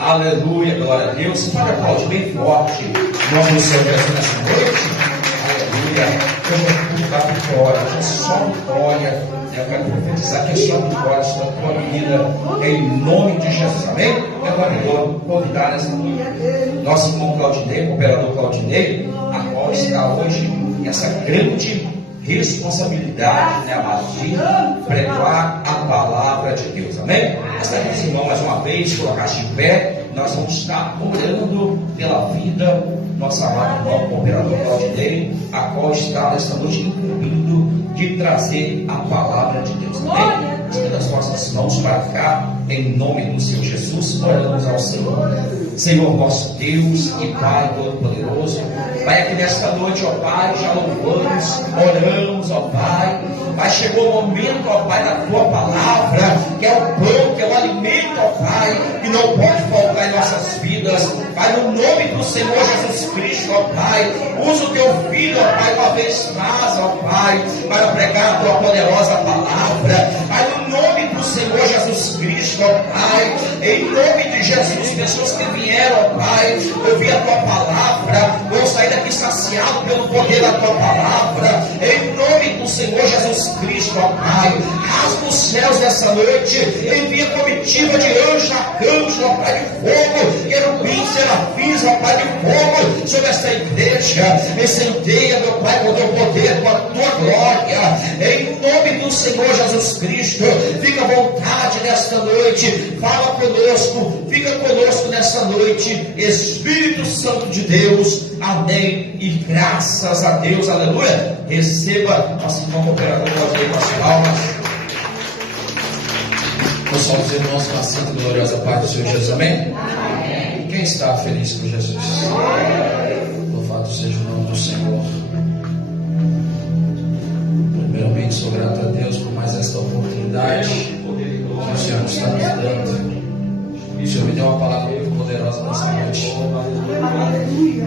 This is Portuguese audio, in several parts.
Aleluia, glória a Deus. Fala, Cláudio, bem forte. Nós nos celebramos nessa noite. Aleluia. Hoje é tudo vitória. É só vitória. Eu quero profetizar que é só vitória sobre a tua vida. Em nome de Jesus. Amém? Eu quero convidar nessa noite nosso irmão Claudinei, o operador Claudinei, a qual está hoje essa grande responsabilidade, né, amado, de pregar a palavra de Deus. Amém? Gostaria, irmão, mais uma vez, colocar-se de pé. Nós vamos estar orando pela vida do nosso amado irmão, o operador Claudinei, a qual está nesta noite incumbido de trazer a palavra de Deus. Amém? Estenda as nossas mãos para cá, em nome do Senhor Jesus, oramos ao Senhor. Senhor nosso Deus e Pai Todo-Poderoso, Pai, aqui nesta noite, ó Pai, já louvamos, oramos, ó Pai. Pai, chegou o momento, ó Pai, da tua palavra, que é o pão, que é o alimento, ó Pai, que não pode faltar em nossas vidas. Pai, no nome do Senhor Jesus Cristo, ó Pai, usa o teu filho, ó Pai, uma vez mais, ó Pai, para pregar a tua poderosa palavra. Pai, no nome do Senhor Jesus Cristo, ó Pai, em nome de Jesus, pessoas que vieram, ó Pai, ouvir a tua palavra, vão sair daqui saciados pelo poder da tua palavra, em nome do Senhor Jesus Cristo, ó Pai. Rasga os céus nessa noite, envia comitiva de anjos, arcanjos, ó Pai, de fogo, querubins, serafins, ó Pai, de fogo, sobre esta igreja. Incendeia, meu Pai, com o teu poder, com a tua glória, em nome do Senhor Jesus Cristo. Fica à vontade nesta noite, fala conosco, fica conosco nessa noite, Espírito Santo de Deus. Amém e graças a Deus, aleluia. Receba nosso irmão operador, com as palmas. Nós somos irmãos com a santa e gloriosa paz do Senhor Jesus, amém? Amém. Quem está feliz com Jesus? Louvado seja o nome do Senhor. Primeiramente, sou grato a Deus por mais esta oportunidade que o Senhor está nos dando. O Senhor me deu uma palavra muito poderosa nessa noite.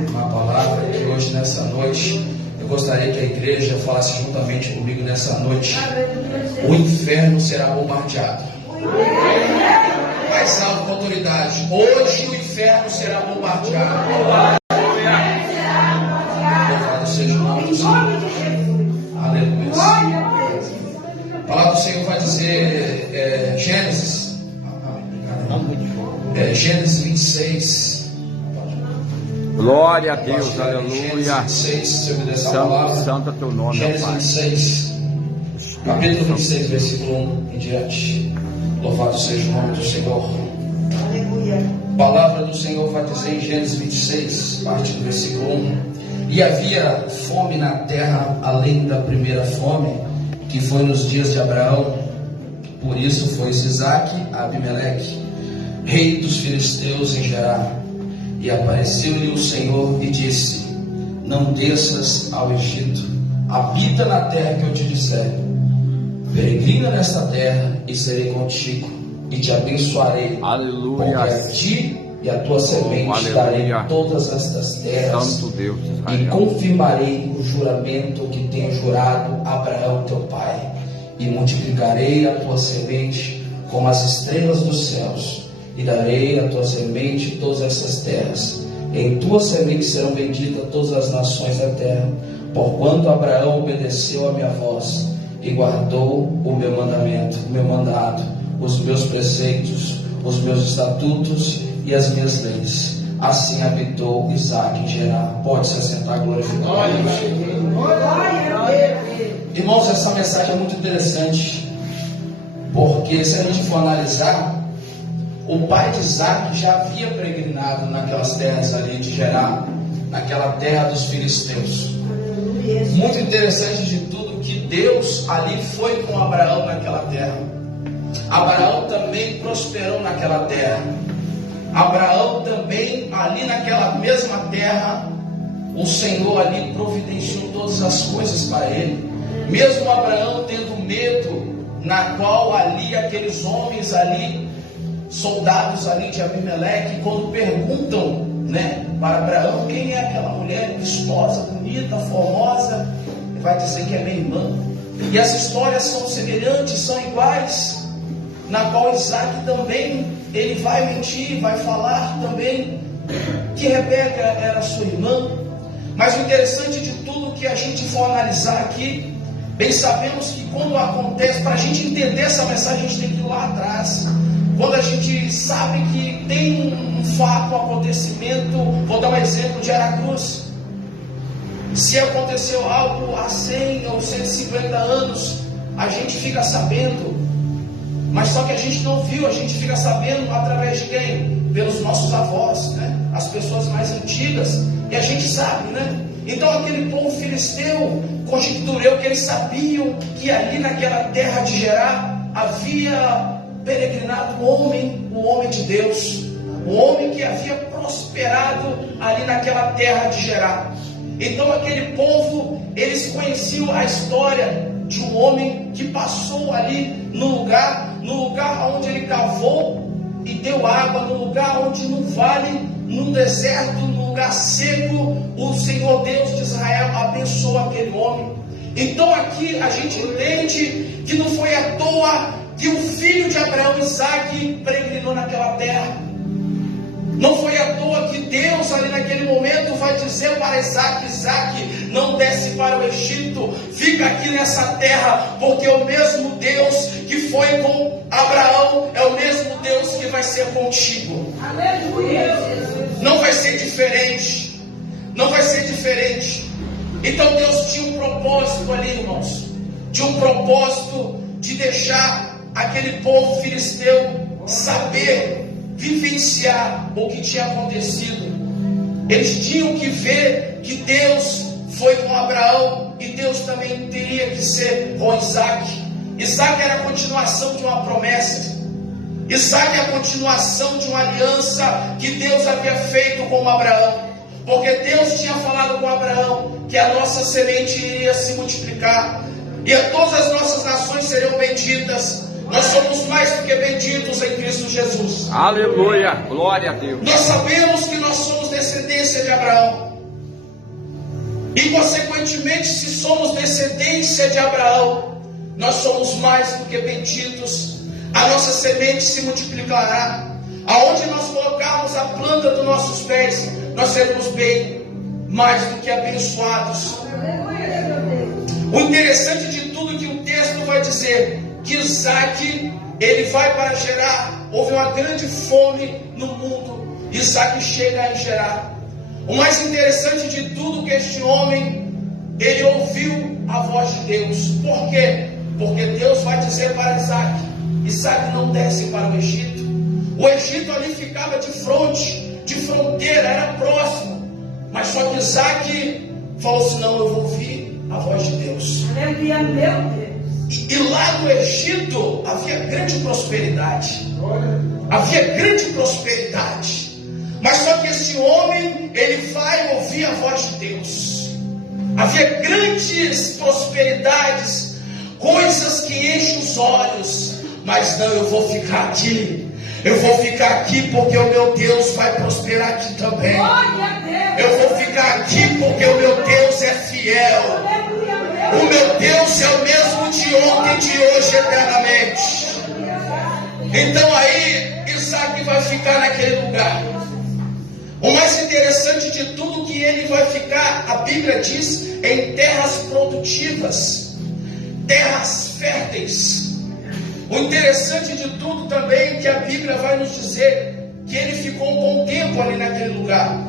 Uma palavra que hoje, nessa noite, eu gostaria que a igreja falasse juntamente comigo nessa noite. O inferno será bombardeado. Mais alto, com autoridade. Hoje o inferno será bombardeado. Louvado seja o nome do Senhor. Aleluia. A palavra do Senhor vai dizer, Gênesis 26. Glória a Deus, aleluia. Gênesis 26, Santo é teu nome, Gênesis Pai. 26, capítulo 26, versículo 1 em diante. Louvado seja o nome do Senhor. Aleluia. A palavra do Senhor vai dizer em Gênesis 26, parte do versículo 1. E havia fome na terra, além da primeira fome, que foi nos dias de Abraão. Por isso foi Isaque a Abimeleque, rei dos filisteus em Gerar. E apareceu-lhe o Senhor e disse: não desças ao Egito, habita na terra que eu te disser. Peregrina nesta terra e serei contigo, e te abençoarei. Aleluia. Porque a ti e a tua semente darei todas estas terras. Santo Deus, E confirmarei o juramento que tenho jurado a Abraão teu pai, e multiplicarei a tua semente como as estrelas dos céus, e darei a tua semente todas essas terras. Em tua semente serão benditas todas as nações da terra, porquanto Abraão obedeceu a minha voz e guardou o meu mandamento, o meu mandado, os meus preceitos, os meus estatutos e as minhas leis. Assim habitou Isaque em Gerar. Pode se assentar, glorificado a Deus. Irmãos, essa mensagem é muito interessante, porque se a gente for analisar, o pai de Isaque já havia peregrinado naquelas terras ali de Gerar, naquela terra dos filisteus. Muito interessante de tudo que Deus ali foi com Abraão naquela terra. Abraão também prosperou naquela terra. Abraão também ali naquela mesma terra, o Senhor ali providenciou todas as coisas para ele. Mesmo Abraão tendo medo, na qual ali aqueles homens ali, soldados ali de Abimeleque, quando perguntam, para Abraão, quem é aquela mulher vistosa, bonita, formosa, ele vai dizer que é minha irmã. E as histórias são semelhantes, são iguais. na qual Isaac também, ele vai mentir, vai falar também que Rebeca era sua irmã. Mas o interessante de tudo que a gente for analisar aqui, bem sabemos que quando acontece, para a gente entender essa mensagem, a gente tem que ir lá atrás. Quando a gente sabe que tem um fato, um acontecimento, vou dar um exemplo de Aracruz. Se aconteceu algo há 100 ou 150 anos, a gente fica sabendo, mas só que a gente não viu, a gente fica sabendo através de quem? Pelos nossos avós, né? As pessoas mais antigas, e a gente sabe, né? Então aquele povo filisteu, conjecturou que eles sabiam que ali naquela terra de Gerar havia peregrinado o homem de Deus, o homem que havia prosperado ali naquela terra de Gerar. Então aquele povo, eles conheciam a história de um homem que passou ali no lugar onde ele cavou e deu água, no lugar onde no vale, no deserto, no lugar seco, o Senhor Deus de Israel abençoou aquele homem. Então aqui a gente entende que não foi à toa que o filho de Abraão, Isaac, peregrinou naquela terra. Não foi à toa que Deus ali naquele momento vai dizer para Isaac: Isaac, não desce para o Egito, fica aqui nessa terra, porque o mesmo Deus que foi com Abraão é o mesmo Deus que vai ser contigo. Aleluia! Não vai ser diferente, não vai ser diferente. Então Deus tinha um propósito ali, irmãos, tinha um propósito de deixar aquele povo filisteu saber, vivenciar o que tinha acontecido. Eles tinham que ver que Deus foi com Abraão e Deus também teria que ser com Isaac. Isaac era a continuação de uma promessa. Isaac é a continuação de uma aliança que Deus havia feito com Abraão. Porque Deus tinha falado com Abraão que a nossa semente iria se multiplicar e a todas as nossas nações seriam benditas. Nós somos mais do que benditos em Cristo Jesus. Aleluia, glória a Deus. Nós sabemos que nós somos descendência de Abraão. E consequentemente, se somos descendência de Abraão, nós somos mais do que benditos. A nossa semente se multiplicará. Aonde nós colocarmos a planta dos nossos pés, nós seremos bem mais do que abençoados. O interessante de tudo que o texto vai dizer, que Isaac, ele vai para Gerar. Houve uma grande fome no mundo. Isaac chega em Gerar. O mais interessante de tudo, que este homem, ele ouviu a voz de Deus. Por quê? Porque Deus vai dizer para Isaac: Isaac, não desce para o Egito. O Egito ali ficava de fronteira, era próximo. Mas só que Isaac falou assim: não, eu vou ouvir a voz de Deus. Aleluia, meu Deus. E lá no Egito havia grande prosperidade. Havia grande prosperidade. Mas só que esse homem, ele vai ouvir a voz de Deus. Havia grandes prosperidades, coisas que enchem os olhos. Mas não, eu vou ficar aqui. Eu vou ficar aqui porque o meu Deus vai prosperar aqui também. Eu vou ficar aqui porque o meu Deus é fiel. O meu Deus é o mesmo de ontem, de hoje, eternamente. Então aí, Isaac vai ficar naquele lugar. O mais interessante de tudo, que ele vai ficar, a Bíblia diz, em terras produtivas, terras férteis. O interessante de tudo também, que a Bíblia vai nos dizer, que ele ficou um bom tempo ali naquele lugar.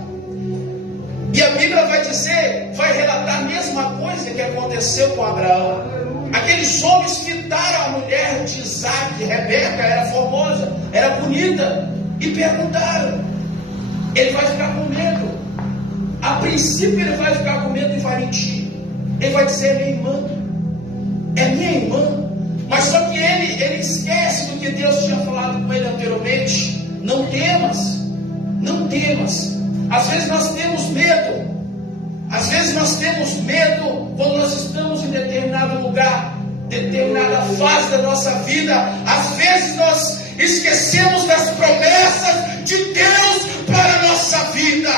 E a Bíblia vai dizer, vai relatar a mesma coisa que aconteceu com Abraão. Aqueles homens fitaram a mulher de Isaac, Rebeca, era formosa, era bonita, e perguntaram. Ele vai ficar com medo. A princípio ele vai ficar com medo e vai mentir. Ele vai dizer: é minha irmã. É minha irmã. Mas só que ele esquece do que Deus tinha falado com ele anteriormente. Não temas. Não temas. Às vezes nós temos medo. Às vezes nós temos medo quando nós estamos em determinado lugar, determinada fase da nossa vida. Às vezes nós esquecemos das promessas de Deus para a nossa vida.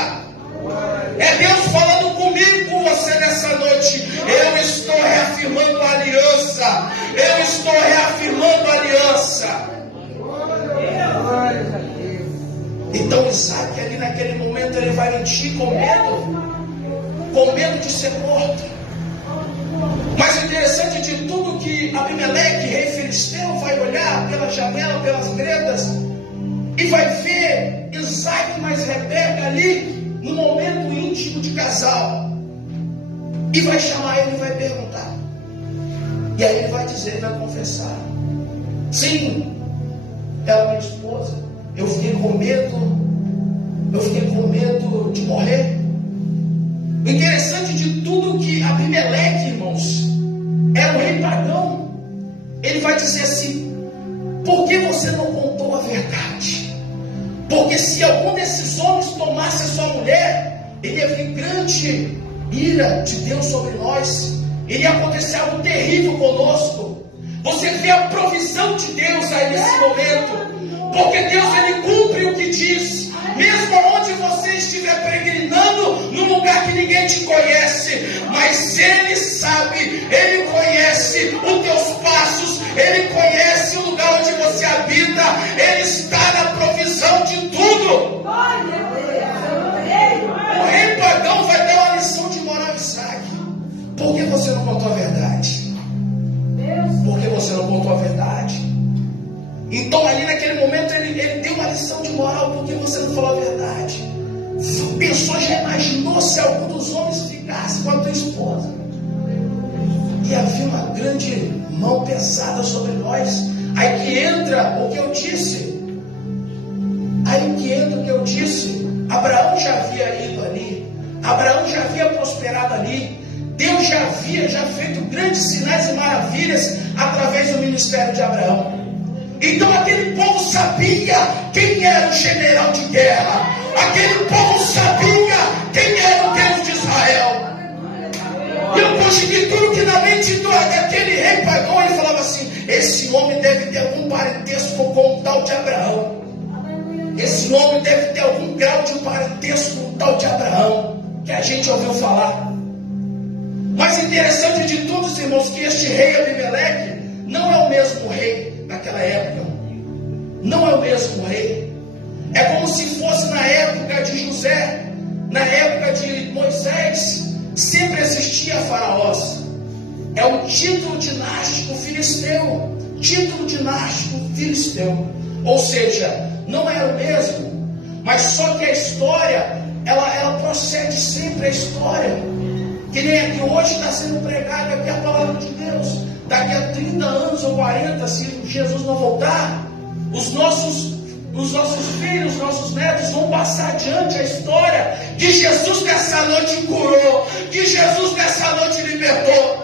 É Deus falando comigo, com você nessa noite. Eu estou reafirmando a aliança. Eu estou reafirmando a aliança. Então Isaac ali naquele momento ele vai mentir com medo de ser morto. Mas o interessante de tudo que Abimeleque, rei filisteu, vai olhar pela janela, pelas gretas, e vai ver Isaac mais Rebeca ali, no momento íntimo de casal. E vai chamar ele e vai perguntar. E aí ele vai dizer, vai confessar: sim, ela é minha esposa. Eu fiquei com medo de morrer. O interessante de tudo que Abimeleque, irmãos, era um rei pagão. Ele vai dizer assim: por que você não contou a verdade? Porque se algum desses homens tomasse a sua mulher, iria vir grande ira de Deus sobre nós. Iria acontecer algo terrível conosco. Você vê a provisão de Deus aí nesse momento. Porque Deus, Ele cumpre o que diz. Mesmo onde você estiver peregrinando, num lugar que ninguém te conhece, mas Ele sabe, Ele conhece os teus passos, Ele conhece o lugar onde você habita, Ele está na provisão de tudo. O rei pagão vai dar uma lição de moral a Isaac. Por que você não contou a verdade? Por que você não contou a verdade? Então ali naquele momento ele deu uma lição de moral. Por que você não falou a verdade? Pensou, já imaginou se algum dos homens ficasse com a tua esposa? E havia uma grande mão pesada sobre nós. Aí que entra o que eu disse. Abraão já havia ido ali. Abraão já havia prosperado ali. Deus já havia feito grandes sinais e maravilhas através do ministério de Abraão. Então aquele povo sabia quem era o general de guerra. Aquele povo sabia quem era o Deus de Israel. E eu consegui tudo que na mente daquele rei pagão, ele falava assim: esse homem deve ter algum parentesco com o tal de Abraão. Esse homem deve ter algum grau de parentesco com o tal de Abraão, que a gente ouviu falar. Mas interessante de tudo, irmãos, que este rei Abimeleque não é o mesmo rei naquela época. Não é o mesmo rei. É como se fosse na época de José, na época de Moisés, sempre existia faraós. É um título dinástico filisteu. Título dinástico filisteu. Ou seja, não era o mesmo, mas só que a história, ela procede sempre a história. Que nem aqui hoje está sendo pregada aqui a palavra de Deus. Daqui a 30 anos ou 40, se Jesus não voltar, os nossos filhos, nossos netos vão passar adiante a história que Jesus nessa noite curou, que Jesus nessa noite libertou.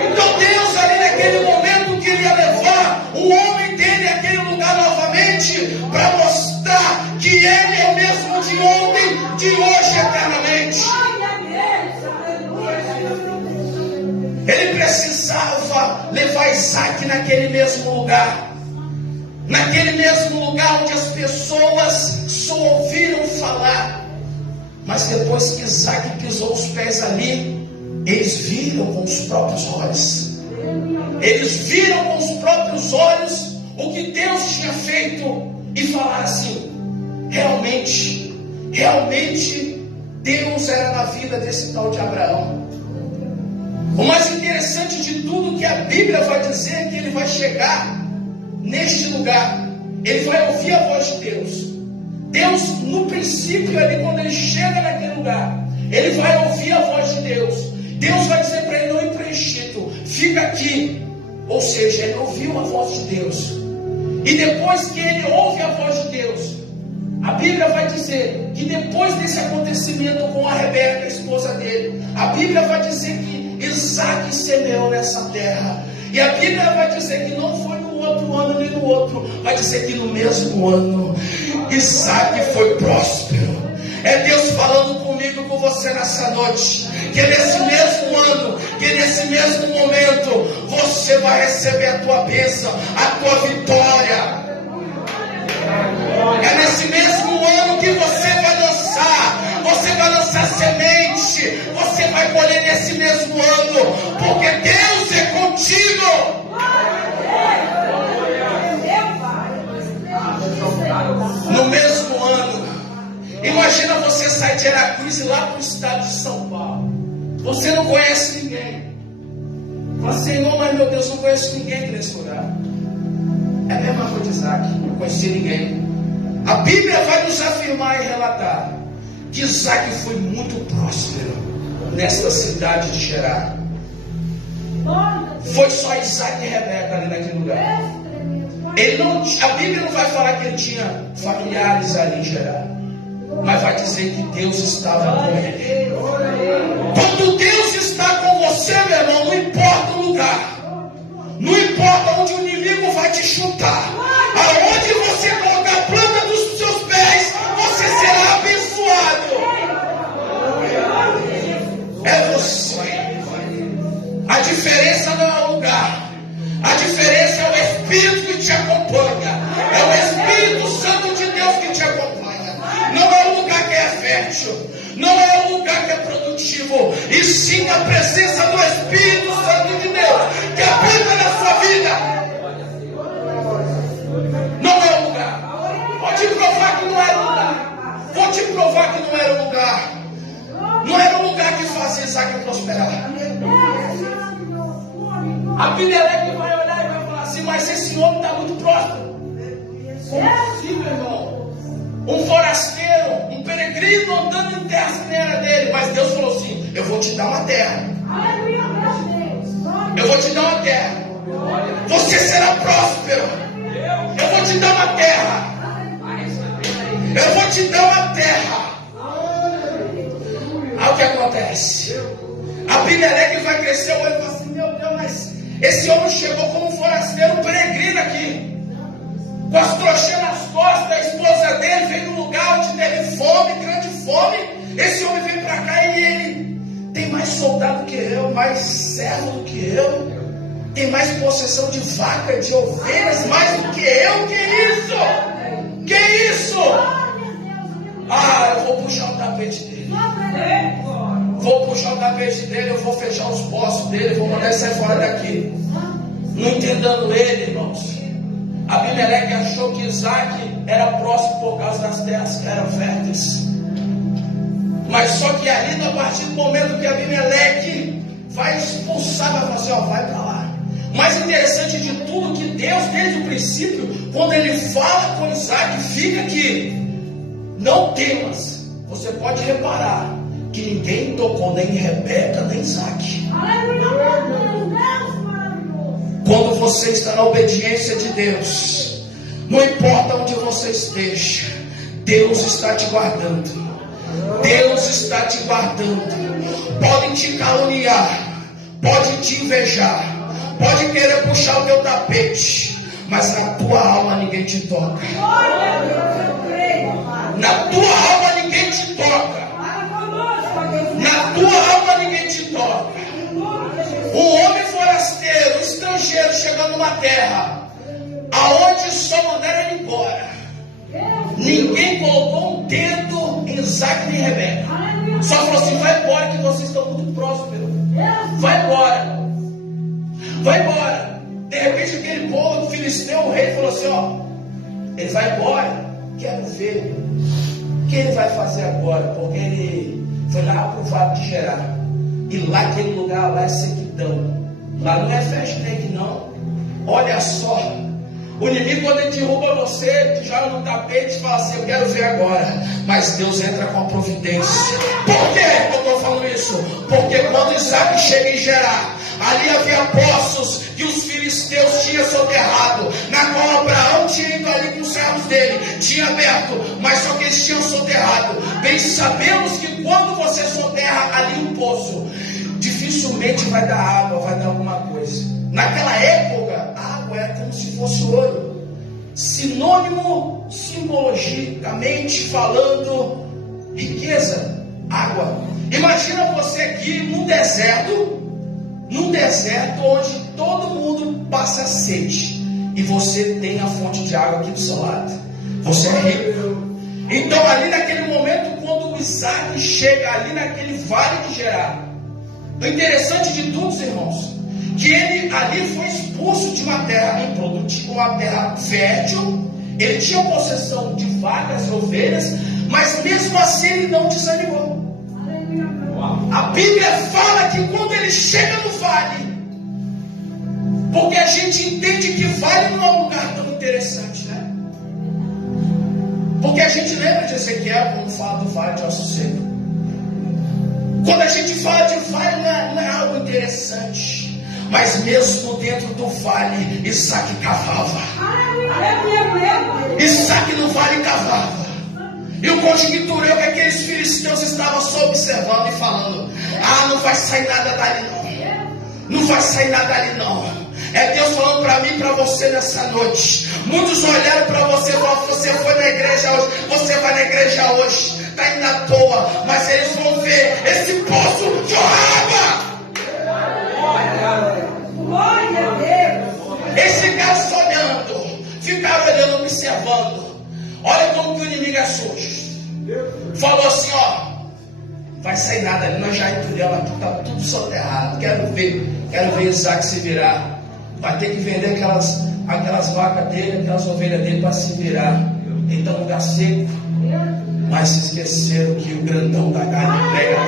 Então Deus ali naquele momento queria levar o homem dele àquele lugar novamente, para mostrar que Ele é o mesmo de ontem, de hoje, eternamente. Ele precisava levar Isaac naquele mesmo lugar. Naquele mesmo lugar onde as pessoas só ouviram falar. Mas depois que Isaac pisou os pés ali, eles viram com os próprios olhos. Eles viram com os próprios olhos o que Deus tinha feito. E falaram assim: realmente Deus era na vida desse tal de Abraão. O mais interessante de tudo que a Bíblia vai dizer é que ele vai chegar neste lugar. Ele vai ouvir a voz de Deus. Deus, no princípio ali, quando ele chega naquele lugar, ele vai ouvir a voz de Deus. Deus vai dizer para ele: não ir para Egito, fica aqui. Ou seja, ele ouviu a voz de Deus. E depois que ele ouve a voz de Deus, a Bíblia vai dizer que depois desse acontecimento com a Rebeca, a esposa dele, a Bíblia vai dizer que Isaac semeou nessa terra. E a Bíblia vai dizer que não foi no outro ano nem no outro, vai dizer que no mesmo ano Isaac foi próspero. É Deus falando comigo, com você nessa noite, que nesse mesmo ano, que nesse mesmo momento, você vai receber a tua bênção, a tua vitória. É nesse mesmo ano que você vai lançar semente, você vai colher nesse mesmo ano, porque Deus é contigo. No mesmo ano, sair de Aracruz e ir lá para o estado de São Paulo. Você não conhece ninguém. Fala, Senhor, mas meu Deus, não conheço ninguém nesse lugar. É a mesma coisa de Isaac, não conhecia ninguém. A Bíblia vai nos afirmar e relatar que Isaac foi muito próspero nesta cidade de Gerar. Foi só Isaac e Rebeca ali naquele lugar. A Bíblia não vai falar que ele tinha familiares ali em Gerar, mas vai dizer que Deus estava com ele. Quando Deus está com você, meu irmão, não importa o lugar, não importa onde o inimigo vai te chutar, aonde você colocar a planta dos seus pés, você será abençoado. É você. A diferença não é o lugar, a diferença é o Espírito que te acompanha, é o Espírito Santo de Deus que te acompanha. Não é o lugar que é fértil, não é o lugar que é produtivo, e sim a presença do Espírito Santo de Deus que habita na sua vida. Não é o lugar. Vou te provar que não era o lugar. Vou te provar que não era o lugar. Não era o lugar que fazia Isaac prosperar. Abimeleque vai olhar e vai falar assim, mas esse homem está muito próspero. Como assim, meu irmão? Um forasteiro, um peregrino andando em terras que nem era dele. Mas Deus falou assim, eu vou te dar uma terra. Eu vou te dar uma terra. Você será próspero. Eu vou te dar uma terra. Eu vou te dar uma terra. Aí o que acontece? Abimeleque vai crescer o olho e fala assim, meu Deus, mas esse homem chegou como um forasteiro, um peregrino aqui, com as trouxas nas costas. A esposa dele veio num lugar onde teve fome, grande fome. Esse homem veio para cá e ele tem mais soldado que eu, mais servo do que eu, tem mais possessão de vaca, de ovelhas, mais do que eu. Que isso? Que isso? Ah, eu vou puxar o tapete dele. Vou puxar o tapete dele, eu vou fechar os poços dele, vou mandar ele sair fora daqui. Não entendendo ele, irmãos. Abimeleque achou que Isaac era próximo por causa das terras que eram férteis. Mas só que ali, a partir do momento que Abimeleque vai expulsar, vai falar assim, ó, vai para lá. Mais interessante de tudo que Deus, desde o princípio, quando ele fala com Isaac, fica que não temas. Você pode reparar que ninguém tocou nem Rebeca, nem Isaac. Quando você está na obediência de Deus, não importa onde você esteja, Deus está te guardando. Deus está te guardando. Podem te caluniar, podem te invejar, podem querer puxar o teu tapete, mas na tua alma ninguém te toca. Na tua alma ninguém te toca. Na tua alma ninguém te toca. Um homem forasteiro, estrangeiro, chegando numa terra aonde só mandaram ele embora. Ninguém colocou um dedo em Isaac nem Rebeca. Só falou assim, vai embora que vocês estão muito prósperos. Vai embora. Vai embora. De repente aquele povo filisteu, o rei falou assim, ó, ele vai embora, quero ver o que ele vai fazer agora, porque ele foi lá para o Vale de Gerar. E lá, aquele lugar lá é sequidão. Lá não é fashionete não. Olha só. O inimigo, quando ele derruba você, te joga no tapete e fala assim, eu quero ver agora. Mas Deus entra com a providência. Por que eu estou falando isso? Porque quando Isaac chega em Gerar, ali havia poços que os filisteus tinham soterrado, na qual Abraão tinha ido ali com os servos dele, tinha aberto, mas só que eles tinham soterrado. Bem, sabemos que quando você soterra ali um poço, dificilmente vai dar água, vai dar alguma coisa. Naquela época, a água era como se fosse ouro. Sinônimo, simbologicamente falando, riqueza, água. Imagina você aqui num deserto onde todo mundo passa sede, e você tem a fonte de água aqui do seu lado. Você é rico. Então ali naquele momento, quando o Isaac chega ali naquele vale de Gerar, o interessante de tudo, irmãos, que ele ali foi expulso de uma terra improdutiva, uma terra fértil. Ele tinha possessão de vacas e ovelhas, mas mesmo assim ele não desanimou. A Bíblia fala que quando ele chega no vale, porque a gente entende que vale não é um lugar tão interessante, né? Porque a gente lembra de Ezequiel quando fala do vale de ossos secos. Quando a gente fala de vale não é algo interessante, mas mesmo dentro do vale Isaac cavava. Isaac no vale cavava. E o conjecturou que aqueles filisteus estavam só observando e falando: ah, não vai sair nada dali não. Não vai sair nada dali não. É Deus falando para mim e para você nessa noite. Muitos olharam para você e falaram: você foi na igreja hoje, você vai na igreja hoje, está indo à toa. Mas eles vão ver esse poço jorrava. Esse gasto olhando, ficaram olhando, observando. Olha como que o inimigo é sujo. Falou assim: ó, vai sair nada ali, nós já entendemos aqui, está tudo soterrado. Quero ver Isaac se virar. Vai ter que vender aquelas vacas dele, aquelas ovelhas dele para se virar. Então, lugar seco. Mas se esqueceram que o grandão da carne prega.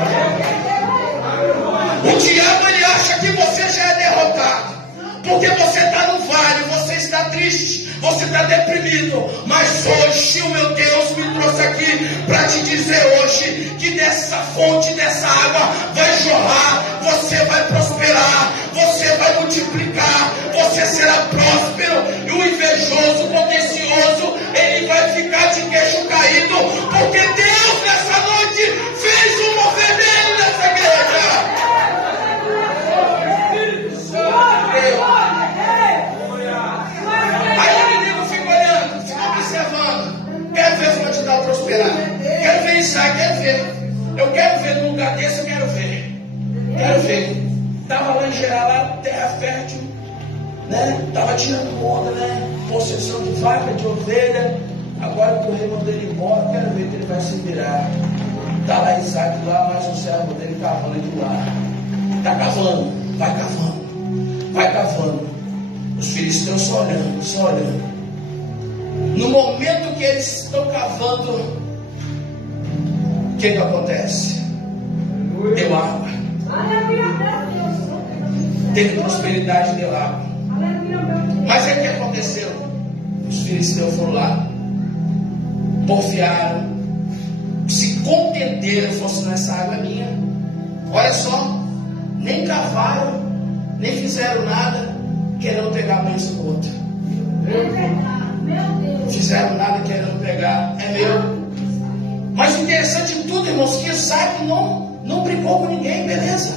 O diabo ele acha que você já é derrotado, porque você está no vale, você está triste, você está deprimido. Mas hoje o meu Deus me trouxe aqui para te dizer hoje que dessa fonte, dessa água vai jorrar. Você vai prosperar, você vai multiplicar, você será próspero. E o invejoso, o contencioso, ele vai ficar de queixo caído, porque Deus nessa noite fez um mover dele nessa igreja. Aí o menino fica olhando, fica observando. Quero ver se vai te dar prosperar. Quero ver Isaac, quero ver. Eu quero ver num lugar desse, eu quero ver. Quero ver. Estava lá em geral, lá, terra fértil, né? Estava tirando onda, né? Possessão de vaca, de ovelha. Agora que o rei mandou ele embora, quero ver que ele vai se virar. Está lá Isaac lá, mais um servo dele cavando aqui lá. Está cavando, vai cavando, vai cavando. Os filisteus só olhando, só olhando. No momento que eles estão cavando, o que acontece? Deu água. Teve prosperidade, deu água. Mas aí o que aconteceu? Os filisteus foram lá, porfiaram, se contenderam, fosse nessa água é minha. Olha só, nem cavaram, nem fizeram nada, querendo pegar a bênção do outro. Fizeram nada querendo pegar, é meu. Mas o interessante de tudo, irmãos, que Isaac não brigou com ninguém, beleza?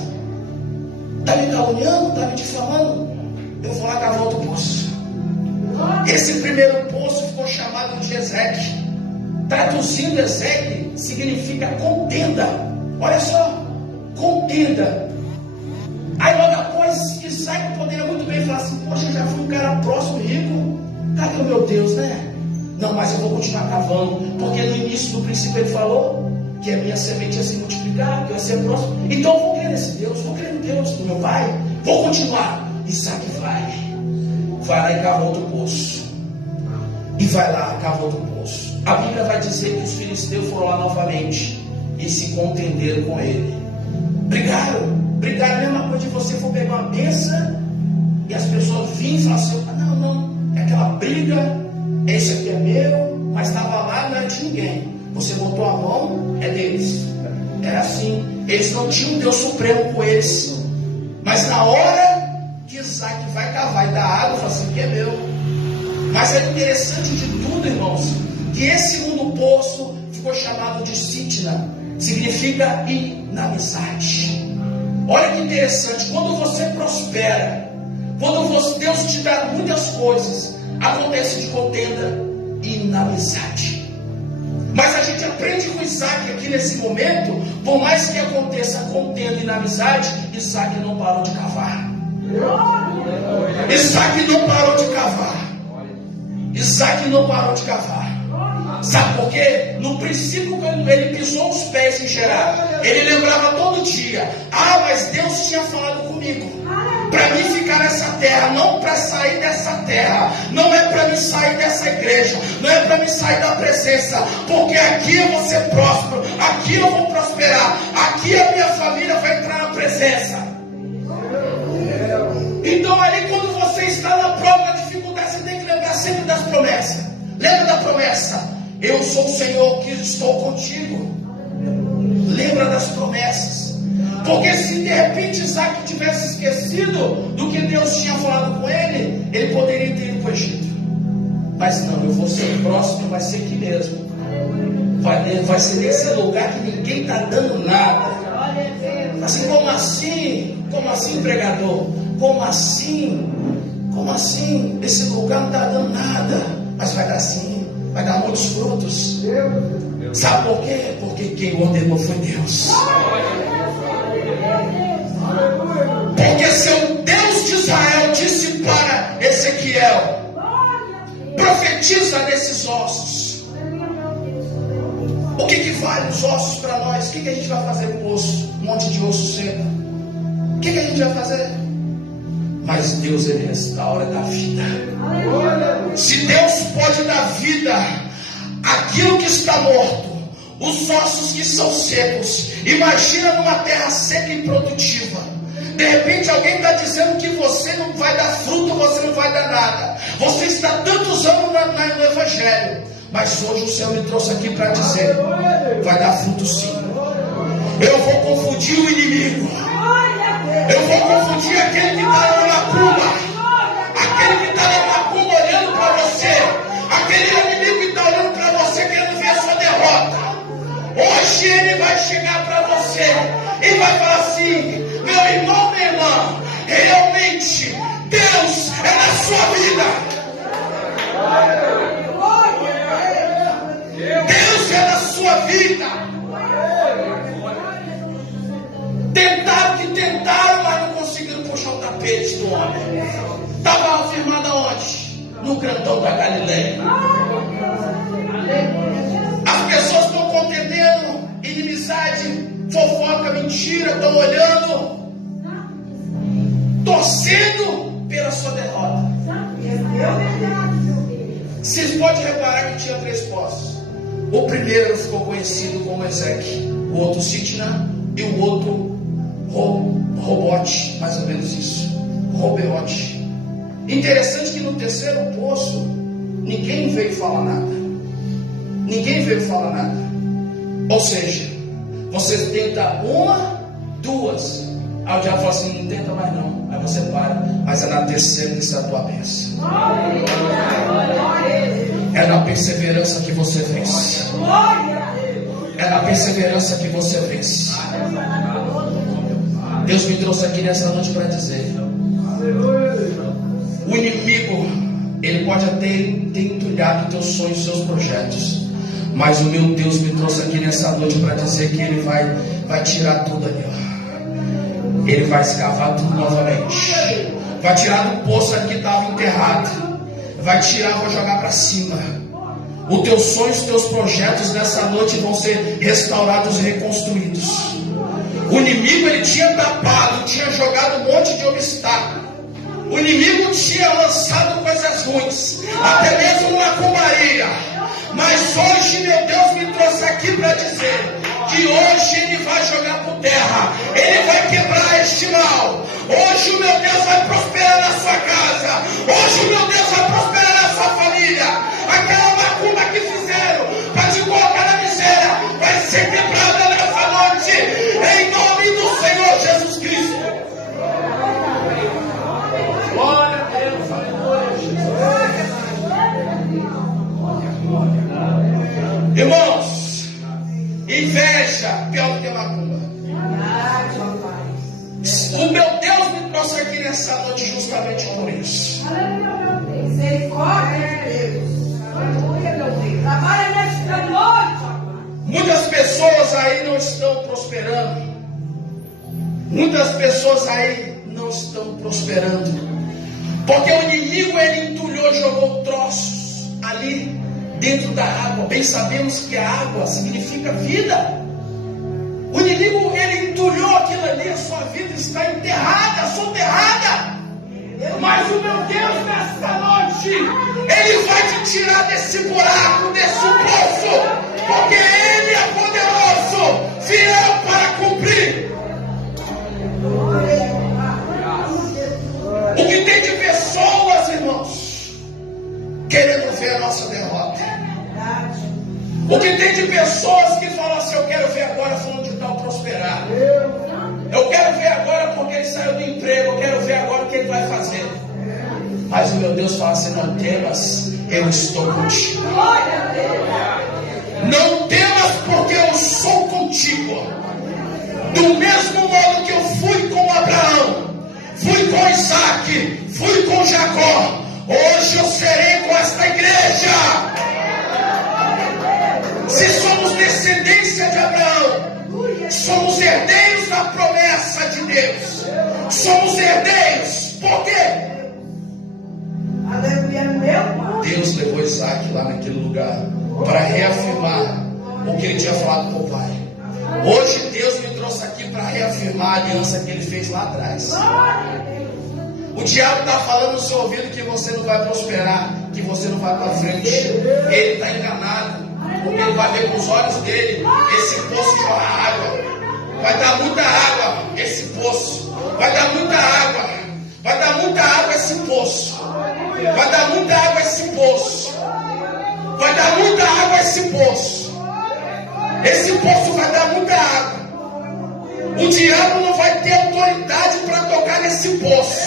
Está me caluniando, está me difamando. Eu vou lá cavar outro poço. Esse primeiro poço ficou chamado de Ezeque. Traduzindo Ezeque, significa contenda. Olha só, contenda. Aí logo após, Isaac poderia muito bem falar assim: poxa, eu já fui um cara próximo, rico. Cadê o meu Deus, né? Não, mas eu vou continuar cavando, porque no início do princípio ele falou que a minha semente ia se multiplicar, que eu ia ser próximo. Então eu vou crer nesse Deus, vou crer no Deus do meu pai, vou continuar. Isaac vai lá e cava outro poço. E vai lá, cava outro poço. A Bíblia vai dizer que os filisteus foram lá novamente e se contenderam com ele. Brigaram, a mesma coisa de você for pegar uma mesa e as pessoas vinham e falam assim: não, é aquela briga, esse aqui é meu, mas estava lá, não é de ninguém. Você botou a mão, é deles. Era assim. Eles não tinham um Deus supremo com eles. Mas na hora que Isaac vai cavar e dar água, fala assim: que é meu. Mas é interessante de tudo, irmãos, que esse segundo poço ficou chamado de Sitna. Significa inamizade. Olha que interessante. Quando você prospera, quando Deus te dá muitas coisas, acontece de contenda e inamizade. Mas a gente aprende com Isaac aqui nesse momento, por mais que aconteça contenda e inamizade, Isaac não parou de cavar. Isaac não parou de cavar. Isaac não parou de cavar. Sabe por quê? No princípio, quando ele pisou os pés em Gerar, ele lembrava todo dia: mas Deus tinha falado comigo. para mim ficar nessa terra, não para sair dessa terra, não é para mim sair dessa igreja, não é para mim sair da presença, porque aqui eu vou ser próspero, aqui eu vou prosperar, aqui a minha família vai entrar na presença. Então ali quando você está na prova, na dificuldade, você tem que lembrar sempre das promessas. Lembra da promessa: eu sou o Senhor que estou contigo. Lembra das promessas. Porque se de repente Isaac tivesse esquecido do que Deus tinha falado com ele, ele poderia ter ido para o Egito. Mas não, eu vou ser próximo, vai ser aqui mesmo. Vai ser nesse lugar que ninguém está dando nada. Assim, como assim? Como assim, pregador? Como assim? Como assim? Esse lugar não está dando nada. Mas vai dar sim, vai dar muitos frutos. Sabe por quê? Porque quem ordenou foi Deus. Porque seu Deus de Israel disse para Ezequiel: profetiza nesses ossos. O que vale os ossos para nós? O que a gente vai fazer com o osso? Um monte de osso seco. O que a gente vai fazer? Mas Deus, ele restaura da vida. Se Deus pode dar vida àquilo que está morto, os ossos que são secos, imagina numa terra seca e improdutiva. De repente alguém está dizendo que você não vai dar fruto, você não vai dar nada. Você está tantos anos no Evangelho, mas hoje o Senhor me trouxe aqui para dizer: vai dar fruto sim. Eu vou confundir o inimigo. Eu vou confundir aquele que está na macumba. Aquele que está na macumba olhando para você. Aquele inimigo que está olhando para você querendo ver a sua derrota. Hoje ele vai chegar para você e vai falar assim: meu irmão, minha irmã, realmente Deus é na sua vida. Deus é na sua vida. Tentaram, mas não conseguiram puxar o tapete do homem. Estava afirmado aonde? No grandão da Galileia. As pessoas estão contendendo, inimizade, fofoca, mentira, estão olhando, torcendo pela sua derrota. Vocês podem reparar que tinha 3 poços. O primeiro ficou conhecido como Ezeque, o outro Sitna e o outro Robote, mais ou menos isso, Robeote. Interessante que no terceiro poço ninguém veio falar nada. Ninguém veio falar nada. Ou seja, você tenta 1, 2, aí o diabo fala assim: não tenta mais não. Aí você para, mas é na terceira que está a tua bênção. É na perseverança que você vence. É na perseverança que você vence. Deus me trouxe aqui nessa noite para dizer: o inimigo, ele pode até ter entulhado teus sonhos, seus projetos, mas o meu Deus me trouxe aqui nessa noite para dizer que ele vai tirar tudo ali, ó. Ele vai escavar tudo novamente, vai tirar do poço ali que estava enterrado, vai tirar, vai jogar para cima. Os teus sonhos, os teus projetos nessa noite vão ser restaurados e reconstruídos. O inimigo, ele tinha tapado, tinha jogado um monte de obstáculo. O inimigo tinha lançado coisas ruins, até mesmo macumbaria. Mas hoje, meu Deus me trouxe aqui para dizer que hoje ele vai jogar por terra, ele vai quebrar este mal. Hoje o meu Deus vai prosperar na sua casa. Hoje o meu Deus vai prosperar na sua família. Aquela macumba que fizeram para te colocar na miséria vai ser quebrada nessa noite, em nome do Senhor Jesus Cristo. Glória a Deus, aleluia, Jesus. Irmãos, inveja pior do que macumba. O meu Deus me trouxe aqui nessa noite justamente por isso. Muitas pessoas aí não estão prosperando. Muitas pessoas aí não estão prosperando, porque o inimigo, ele entulhou, jogou troços ali dentro da água. Bem sabemos que a água significa vida. O inimigo, ele entulhou aquilo ali, a sua vida está enterrada, soterrada. Mas o meu Deus, nesta noite, Ele vai te tirar desse buraco, desse poço, porque Ele é poderoso, fiel para cumprir. O que tem de pessoas, irmãos, querendo ver a nossa derrota. O que tem de pessoas que falam assim: eu quero ver agora fulano de tal prosperar. Eu quero ver agora porque ele saiu do emprego. Eu quero ver agora o que ele vai fazer. Mas o meu Deus fala assim: não temas, eu estou contigo. Não temas, porque eu sou contigo. Do mesmo modo que eu fui com Abraão, fui com Isaac, fui com Jacó, hoje eu serei com esta igreja. Se somos descendência de Abraão, somos herdeiros da promessa de Deus. Somos herdeiros. Por quê? Deus levou Isaac lá naquele lugar para reafirmar o que ele tinha falado com o pai. Hoje Deus me trouxe aqui para reafirmar a aliança que ele fez lá atrás. O diabo está falando no seu ouvido que você não vai prosperar, que você não vai para frente. Ele está enganado, porque ele vai ver com os olhos dele esse poço jorrar água. Vai dar muita água esse poço. Vai dar muita água. Vai dar muita água esse poço. Vai dar muita água esse poço. Vai dar muita água esse poço. Esse poço vai dar muita água. O diabo não vai ter autoridade para tocar nesse poço.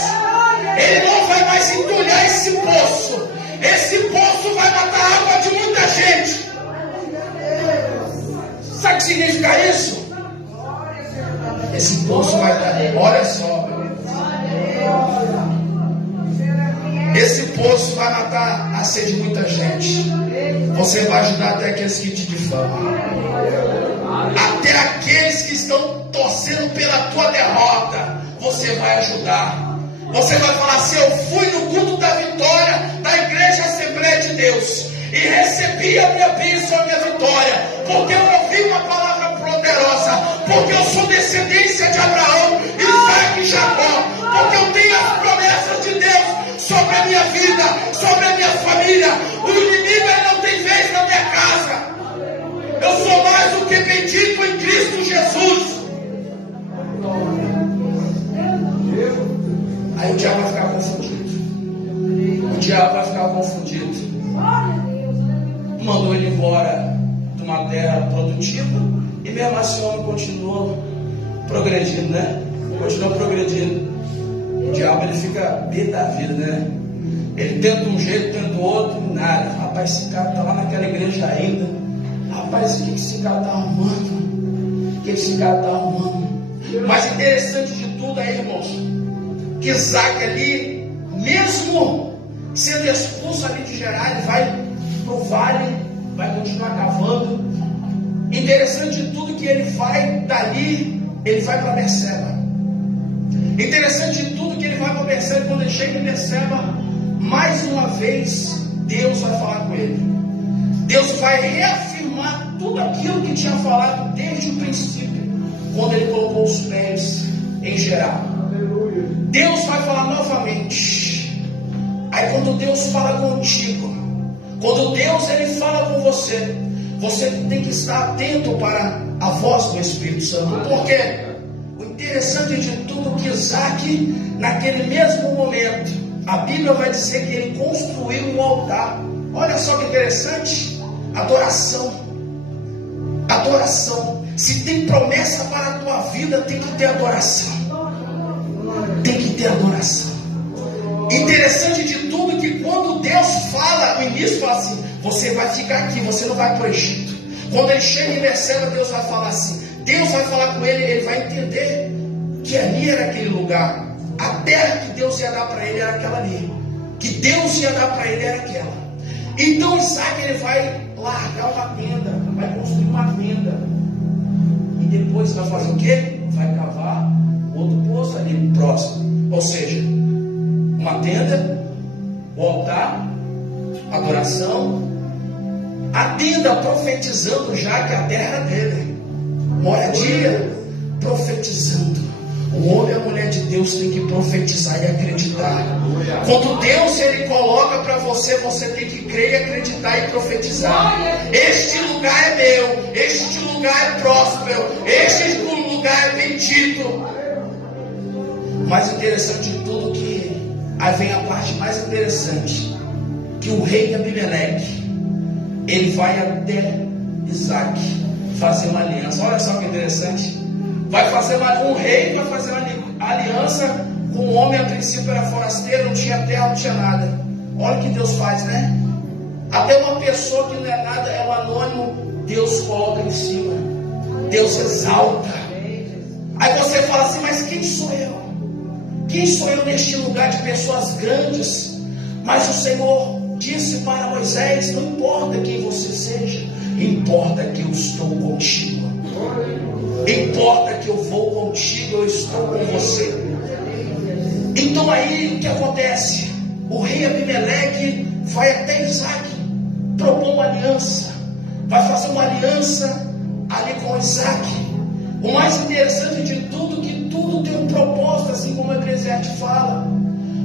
Ele não vai mais entulhar esse poço. Esse poço vai matar a água de muita gente. Sabe o que significa isso? Esse poço vai dar. Olha só. Esse poço vai matar a sede de muita gente. Você vai ajudar até aqueles que te difamam. Até aqueles que estão torcendo pela tua derrota. Você vai ajudar. Você vai falar assim: eu fui no culto da vitória da Igreja Assembleia de Deus e recebi a minha bênção, a minha vitória, porque eu ouvi uma palavra poderosa, porque eu sou descendência de Abraão, Isaac e Jacó, porque eu tenho as promessas de Deus sobre a minha vida, sobre a minha família. O inimigo, ele não tem vez na minha casa. Eu sou mais do que bendito em Cristo Jesus. Aí o diabo vai ficar confundido. O diabo vai ficar confundido. Mandou ele embora de uma terra produtiva, e mesmo assim o homem continuou progredindo, né? Continua progredindo. O diabo, ele fica bem da vida, né? Ele tenta um jeito, tenta o outro, nada. Rapaz, esse cara está lá naquela igreja ainda. Rapaz, o que esse cara está arrumando? O que esse cara está arrumando? Mas interessante de tudo aí, irmãos, que Isaac ali, mesmo sendo expulso ali de Gerar, ele vai para o vale, vai continuar cavando. Interessante de tudo que ele vai dali, ele vai para Berseba. Interessante de tudo que ele vai para Berseba. Quando ele chega em Berseba, mais uma vez Deus vai falar com ele. Deus vai reafirmar tudo aquilo que tinha falado desde o princípio, quando ele colocou os pés em Gerar. Deus vai falar novamente. Aí quando Deus fala contigo, quando Deus, ele fala com você, você tem que estar atento para a voz do Espírito Santo. Por quê? O interessante de tudo é que Isaac, naquele mesmo momento, a Bíblia vai dizer que ele construiu um altar. Olha só que interessante. Adoração. Adoração. Se tem promessa para a tua vida, tem que ter adoração. Tem que ter adoração. Interessante de tudo que quando Deus fala, no início fala assim: você vai ficar aqui, você não vai para o Egito. Quando ele chega em Berseba, Deus vai falar assim. Deus vai falar com ele, ele vai entender que ali era aquele lugar. A terra que Deus ia dar para ele era aquela ali. Que Deus ia dar para ele era aquela. Então Isaac, ele vai largar uma tenda, vai construir uma tenda. E depois vai fazer o quê? Vai cavar outro poço ali próximo. Ou seja, uma tenda, o altar, adoração, a tenda profetizando já que a terra era dele, moradia, profetizando. O homem e a mulher de Deus tem que profetizar e acreditar. Quando Deus ele coloca para você, você tem que crer e acreditar e profetizar. Este lugar é meu, este lugar é próspero, este lugar é bendito. Mais interessante de tudo que aí vem a parte mais interessante, que o rei Abimeleque ele vai até Isaac fazer uma aliança. Olha só que interessante. Um rei vai fazer uma aliança com um homem, a princípio era forasteiro, não tinha terra, não tinha nada. Olha o que Deus faz, né? Até uma pessoa que não é nada, é um anônimo, Deus coloca em cima, Deus exalta. Aí você fala assim, mas quem sou eu? Quem sou eu neste lugar de pessoas grandes? Mas o Senhor disse para Moisés, não importa quem você seja, importa que eu estou contigo. Importa que eu vou contigo, eu estou com você. Então aí o que acontece? O rei Abimeleque vai até Isaac, propõe uma aliança, vai fazer uma aliança ali com Isaac. O mais interessante de tudo, que tudo tem um propósito, assim como a Eclesiastes fala.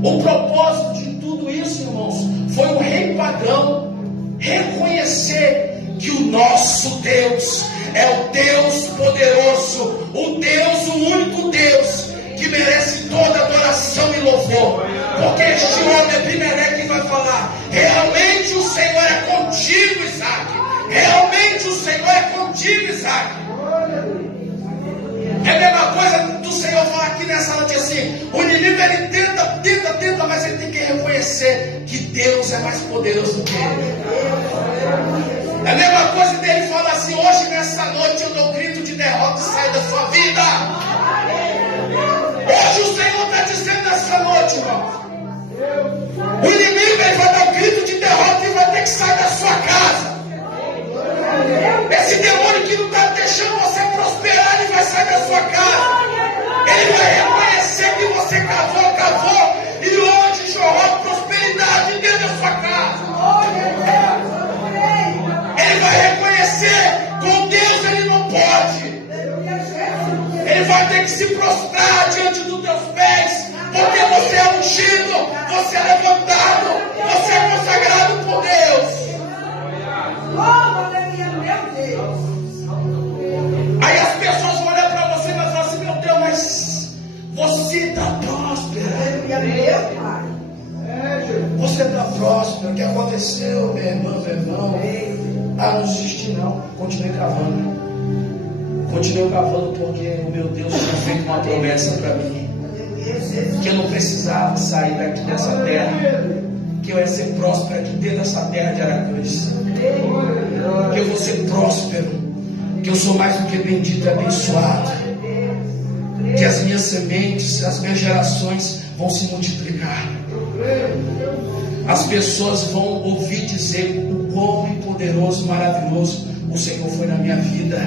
O propósito de tudo isso, irmãos, foi o rei pagão reconhecer que o nosso Deus é o Deus poderoso, o Deus, o único Deus que merece toda adoração e louvor. Porque este homem Abimeleque vai falar, realmente o Senhor é contigo, Isaac. Realmente o Senhor é contigo, Isaac. É a mesma coisa do Senhor falar aqui nessa noite assim, o inimigo ele tenta, mas ele tem que reconhecer que Deus é mais poderoso do que ele. É a mesma coisa dele falar assim, hoje nessa noite eu dou um grito de derrota e sai da sua vida. Hoje o Senhor está dizendo nessa noite, irmão, o inimigo ele vai dar um grito de derrota e vai ter que sair da sua casa. Esse demônio que não está deixando você prosperar, ele vai sair da sua casa. Ele vai reconhecer que você cavou e hoje jorrou prosperidade dentro da sua casa. Ele vai reconhecer, com Deus ele não pode. Ele vai ter que se prostrar diante dos teus pés, porque você é ungido, você é levantado, você é consagrado por Deus. Aí as pessoas vão olhar para você e vão falar assim, meu Deus, mas você está próspera. Você está próspero. O que aconteceu, meu irmão? Ah, não desisti não. Continuei cavando. Porque o meu Deus tinha feito uma promessa para mim. Que eu não precisava sair daqui dessa terra. Que eu ia ser próspero aqui dentro dessa terra de Aracruz. Que eu vou ser próspero. Que eu sou mais do que bendito e abençoado. Que as minhas sementes, as minhas gerações vão se multiplicar. As pessoas vão ouvir dizer o quão poderoso, maravilhoso o Senhor foi na minha vida.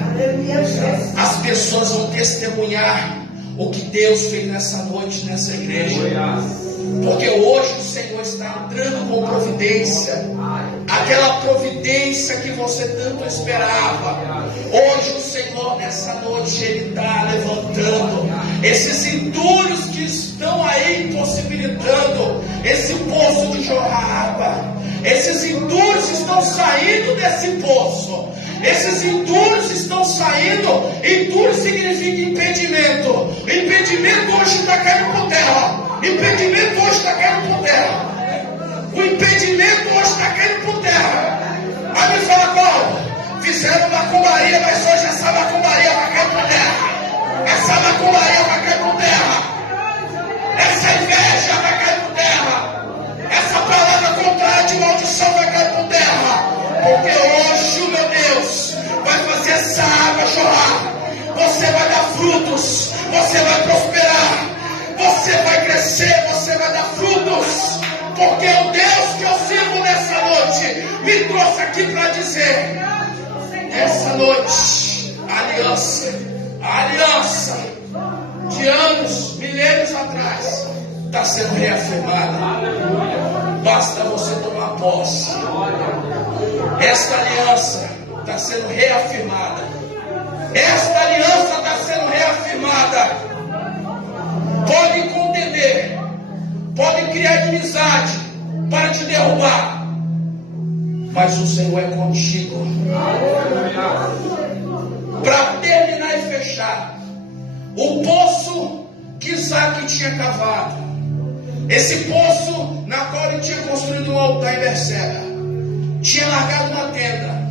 As pessoas vão testemunhar o que Deus fez nessa noite, nessa igreja. Porque hoje o Senhor está entrando com providência. Aquela providência que você tanto esperava. Hoje o Senhor nessa noite ele está levantando esses entulhos que estão aí impossibilitando esse poço de jorrar água. Esses entulhos estão saindo desse poço. Esses entulhos estão saindo. Entulho significa impedimento. Impedimento hoje está caindo por terra. Impedimento hoje está caindo por terra. O impedimento hoje está caindo por terra. Aí me fala, Paulo, fizeram macumbaria, mas hoje essa macumbaria vai cair por terra. Essa macumbaria vai cair por terra. Essa inveja vai cair por terra. Essa palavra contrária de maldição vai cair por terra. Porque hoje o meu Deus vai fazer essa água jorrar. Você vai dar frutos. Você vai prosperar. Você vai crescer. Você vai dar frutos. Porque o Deus que eu sirvo nessa noite me trouxe aqui para dizer: essa noite, a aliança de anos, milênios atrás, está sendo reafirmada. Basta você tomar posse. Esta aliança está sendo reafirmada. Esta aliança está sendo reafirmada. podem contender, podem criar inimizade para te derrubar, mas o Senhor é contigo. Para terminar e fechar, o poço que Isaac tinha cavado, esse poço na qual ele tinha construído um altar em Berseba, tinha largado uma tenda.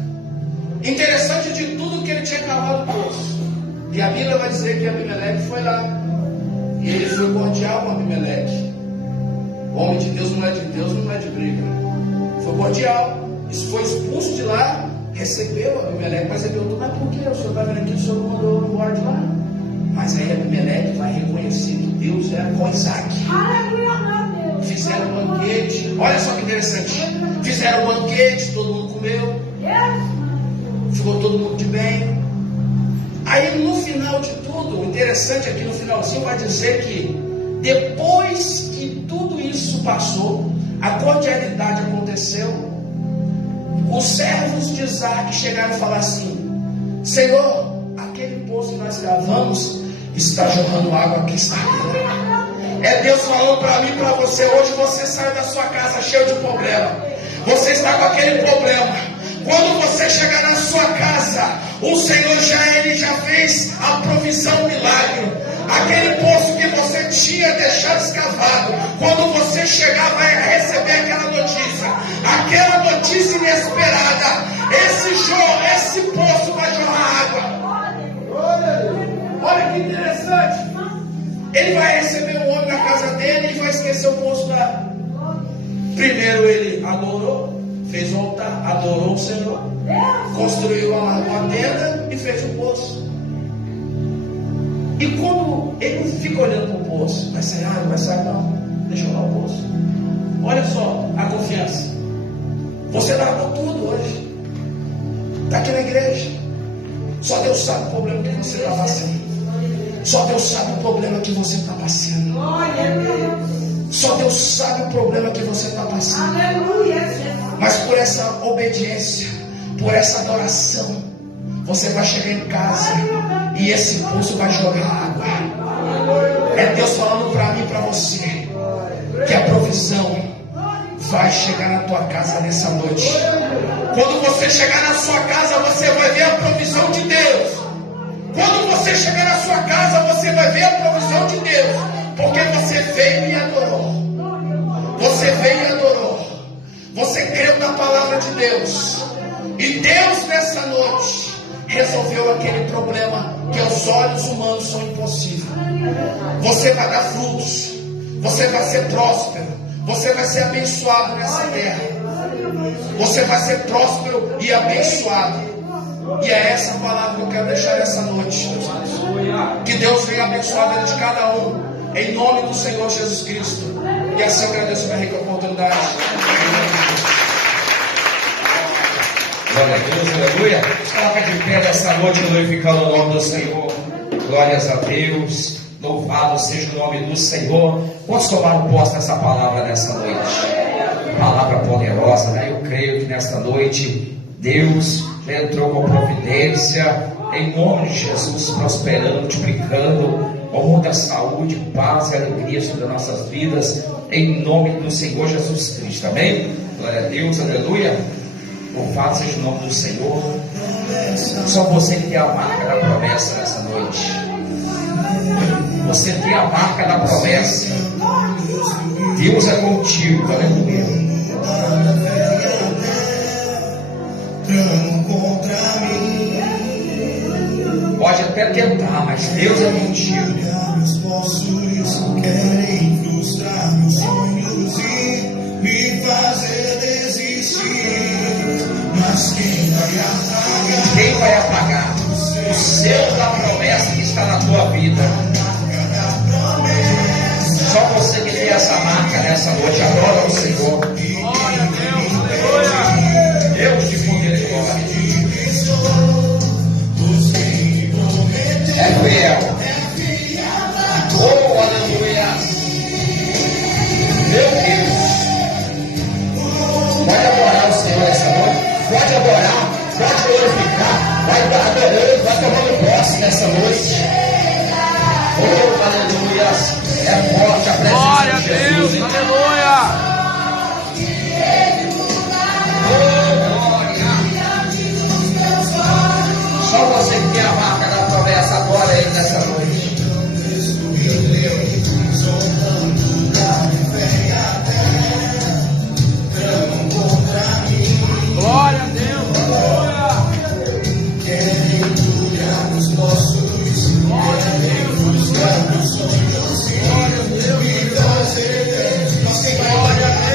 Interessante de tudo que ele tinha cavado o poço, e a Bíblia vai dizer que Abimeleque foi lá, e ele foi cordial com Abimeleque. O homem de Deus não é de Deus, não é de briga. Foi cordial, isso foi expulso de lá, recebeu Abimeleque, mas ele perguntou: mas por que o senhor está vendo aqui, o senhor não mandou eu embora de lá? Mas aí Abimeleque vai reconhecer que Deus era com Isaac. Fizeram um banquete, olha só que interessante. Fizeram um banquete, todo mundo comeu, ficou todo mundo de bem. Aí no final de tudo, o interessante aqui no finalzinho vai dizer que depois que tudo isso passou, a cordialidade aconteceu, os servos de Isaac chegaram e falaram assim: Senhor, aquele poço que nós cavamos está jogando água aqui, está aqui. É Deus falando para mim e para você. Hoje você saiu da sua casa cheio de problema, você está com aquele problema. Quando você chegar na sua casa, o Senhor já fez a provisão, milagre. Aquele poço que você tinha deixado escavado, quando você chegar vai receber aquela notícia inesperada. Esse poço vai jorrar água. Olha que interessante. Ele vai receber um homem na casa dele e vai esquecer o poço lá. Primeiro ele adorou, fez um altar, adorou o Senhor, construiu uma tenda e fez um poço. E quando ele fica olhando para o poço, vai sair água, vai sair não, deixa eu lá o poço. Olha só a confiança. Você largou tudo hoje, está aqui na igreja. Só Deus sabe o problema que você está passando. Só Deus sabe o problema que você está passando. Só Deus sabe o problema que você está passando. Mas por essa obediência, por essa adoração, você vai chegar em casa e esse poço vai jogar água. É Deus falando para mim e para você que a provisão vai chegar na tua casa nessa noite. Quando você chegar na sua casa, você vai ver a provisão de Deus. Quando você chegar na sua casa, você vai ver a provisão de Deus, porque você veio e adorou. Você veio e adorou. Você creu na palavra de Deus. E Deus nessa noite resolveu aquele problema que aos olhos humanos são impossíveis. Você vai dar frutos. Você vai ser próspero. Você vai ser abençoado nessa terra. Você vai ser próspero e abençoado. E é essa palavra que eu quero deixar essa noite, meus irmãos. Que Deus venha abençoar a vida de cada um, em nome do Senhor Jesus Cristo. E assim eu agradeço a rica oportunidade. Glória a Deus, aleluia. Coloca de pé nessa noite, glorificando o nome do Senhor. Glórias a Deus. Louvado seja o nome do Senhor. Posso tomar um posse nessa palavra nessa noite? Palavra poderosa, né? Eu creio que nessa noite Deus entrou com providência, em nome de Jesus, prosperando, multiplicando, com muita saúde, paz e alegria sobre as nossas vidas, em nome do Senhor Jesus Cristo, amém? Glória a Deus, aleluia. Louvado seja o nome do Senhor. Só você que tem a marca da promessa nessa noite. Você tem a marca da promessa. Deus é contigo, aleluia. Contra mim. Pode até tentar, mas Deus é contigo. Meus poços querem frustrar meus sonhos e me fazer desistir. Mas quem vai apagar? Quem vai apagar? O céu da promessa que está na tua vida. Só você que tem essa marca nessa noite, adora o Senhor. Deus de poder e glória. É fiel. Oh, aleluia. Meu Deus. Pode adorar o Senhor essa noite. Pode adorar. Pode glorificar. Vai adorando, vai tomando posse nessa noite. Oh, aleluia. É É forte a presença Glória a de Jesus. Deus, aleluia. Só você que tem a marca da promessa, adora Ele nessa noite. Glória a Deus, aleluia. Glória a Deus, glória a Deus, aleluia.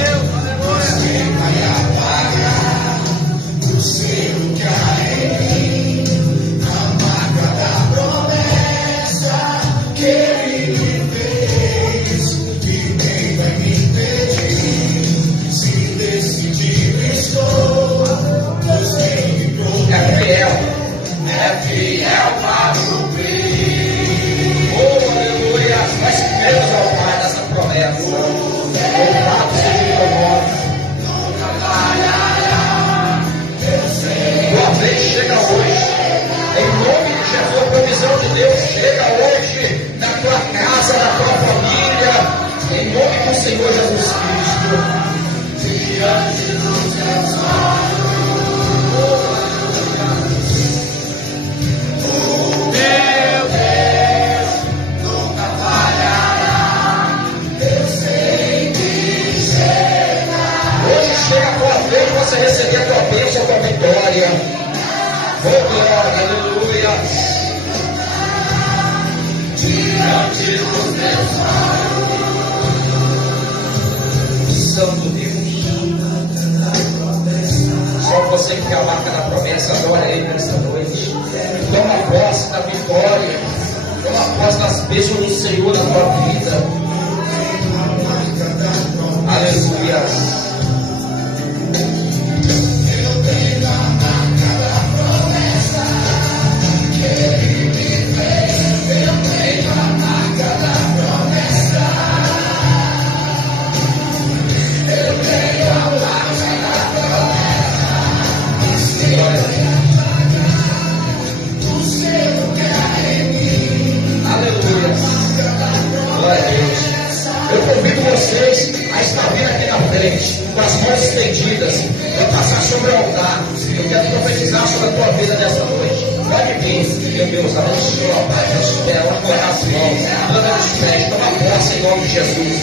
É fiel para cumprir. Oh, aleluia. Nós cremos ao Pai nessa promessa. Louvado seja o nome. Tua vez chega hoje. Em nome de Jesus, a provisão de Deus chega hoje na tua casa, na tua família. Em nome do Senhor Jesus Cristo. Diante dos teus olhos. Você receber a tua bênção, a tua vitória. Oh, glória, aleluia. Diante dos teus olhos. Santo Deus. Só você que tem a marca da promessa, adora Ele nesta noite. Toma posse da vitória. Toma posse das bênçãos do Senhor na tua vida. Aleluia. Vocês a estar vindo aqui na frente, com as mãos estendidas, para passar sobre o altar. Eu quero profetizar sobre a tua vida nessa noite. Pode vir, meu Deus, abençoa, Pai, abençoa, colocar as mãos, anda nos pés, toma posse em nome de Jesus.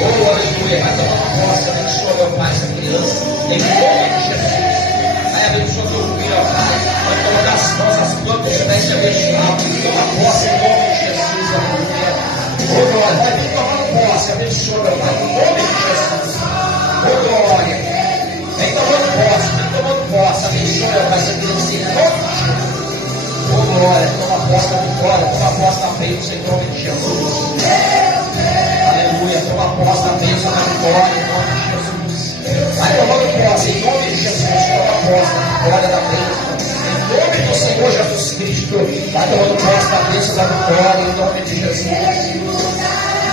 Oh, aleluia, vai tomar posse, abençoa, meu Pai, essa criança, em nome de Jesus. Vai abençoa teu filho, ó Pai, vai colocar as mãos, as plantas dos pés, te abençoar, toma posse em nome de Jesus, aleluia. Oh, glória, vai vir tomando posse, abençoa, meu Pai, em nome de Jesus. Oh, glória, vem tomando posse, abençoa, meu Pai, essa criança em nome de Jesus. Oh, glória, toma posse da vitória, toma posse da bênção em nome de Jesus. Aleluia, toma posse da bênção da vitória em nome de Jesus. Vai tomando posse em nome de Jesus, toma posse da vitória da bênção. Em nome do Senhor Jesus Cristo, vai tomando posse da bênção da vitória em nome de Jesus.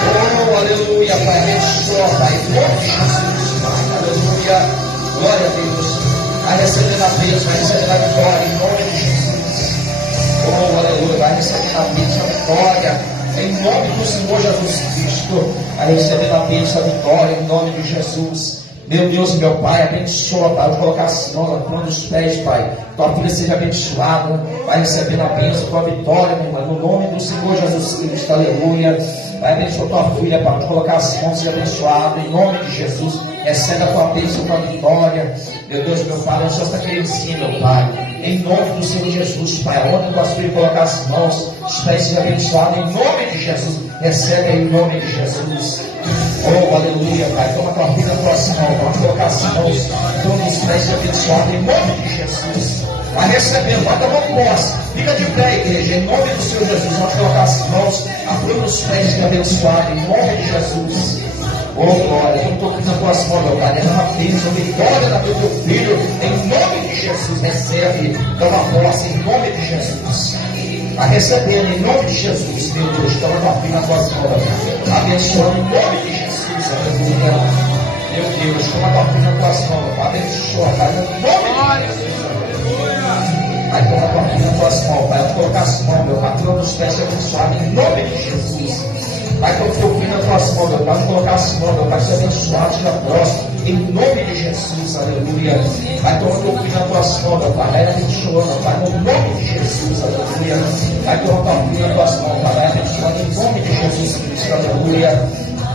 Oh, aleluia, Pai, abençoa, Pai, em nome de Jesus, Pai, aleluia, glória a Deus. Vai recebendo a bênção, vai recebendo a vitória em nome de Jesus. Oh, aleluia, vai recebendo a bênção, a vitória, em nome do Senhor Jesus Cristo. Vai recebendo a bênção, a vitória, em nome de Jesus. Meu Deus e meu Pai, abençoa, Pai. Vou colocar as mãos na planta dos pés, Pai. Tua filha seja abençoada. Vai recebendo a bênção, tua vitória, meu irmão. No nome do Senhor Jesus Cristo, aleluia. Vai abençoar tua filha, Pai. Vou colocar as mãos, seja abençoada. Em nome de Jesus, recebe a tua bênção, tua vitória. Meu Deus, meu Pai, abençoa esta criancinha, meu Pai. Em nome do Senhor Jesus, Pai. Onde tua filha colocar as mãos, os pés sejam abençoados. Em nome de Jesus, recebe em nome de Jesus. Oh, aleluia, Pai. Toma tua vida próxima, vamos colocar as mãos, todos os pés abençoados em nome de Jesus. Vai recebendo, vai tomando posse. Fica de pé, igreja, em nome do Senhor Jesus. Vamos colocar as mãos, a flor dos pés abençoados em nome de Jesus. Oh, glória, eu estou aqui nas tuas mãos, meu Pai. Derrama a bênção, vitória na vida do teu filho, em nome de Jesus. Recebe, toma posse em nome de Jesus. Vai recebendo em nome de Jesus, meu Deus. Toma tua filha nas tuas mãos, abençoando em nome de Jesus. Aleluia. Meu Deus, toma tua filha nas tuas mãos, abençoa, Pai, em nome de Jesus. Vai tomar tua filha nas tuas mãos, Pai. Vou colocar as mãos, meu patrão dos pés abençoado em nome de Jesus. Pai, coloca o teu filho nas tuas mãos, meu Pai, vamos colocar as mãos, meu Pai, ser abençoado, seja próximo, em nome de Jesus, aleluia. Pai, coloca o teu filho nas tuas mãos, meu Pai, vai abençoando, meu Pai, no nome de Jesus, aleluia. Vai colocar o filho nas tuas mãos, Pai, vai abençoando, em nome de Jesus Cristo, aleluia.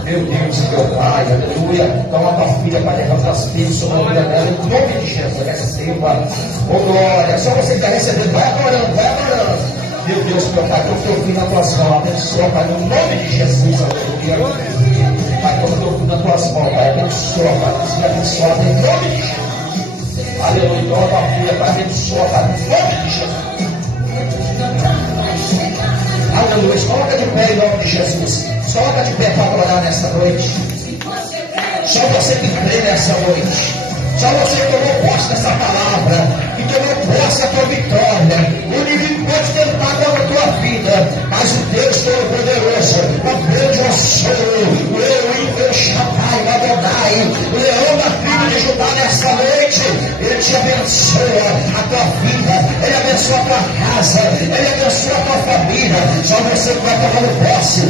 Meu Deus, meu Pai, aleluia. Toma tua filha, Pai, derrama as bênçãos sobre a vida dela, em nome de Jesus, receba, oh glória. Só você que está recebendo, vai adorando, vai adorando. Meu Deus, meu Pai, que eu teu filho nas tuas mãos, abençoa, Pai, no nome de Jesus, aleluia. Pai, coloca o teu filho nas tuas mãos, Pai, abençoa, Pai, seja abençoado em nome de Jesus. Aleluia, toma tua filha, Pai, abençoa, Pai, em nome de Jesus. Aleluia, coloca de pé em nome de Jesus. Coloca de pé para adorar nessa noite. Só você que crê nessa noite. Só você que tomou posse dessa palavra, que tomou posse da tua vitória. O inimigo pode tentar contra a tua vida, mas o Deus Todo-Poderoso, o grande eu sou, o eu Shaddai, o Adonai, o leão da tribo de Judá nessa noite, ele te abençoa a tua vida, ele abençoa a tua casa, ele abençoa a tua família. Só você que vai tomando posse,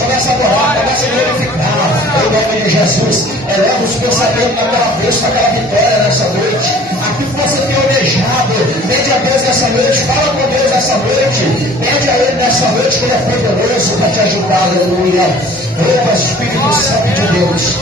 começa a adorar, começa a glorificar, em nome de Jesus. Eleva os pensamentos na tua cabeça, aquela vitória nessa noite. Aquilo que você tem almejado, pede a Deus nessa noite, fala com Deus nessa noite, pede a Ele nessa noite, que Ele é poderoso para te ajudar, aleluia. Oh, Espírito Santo de Deus,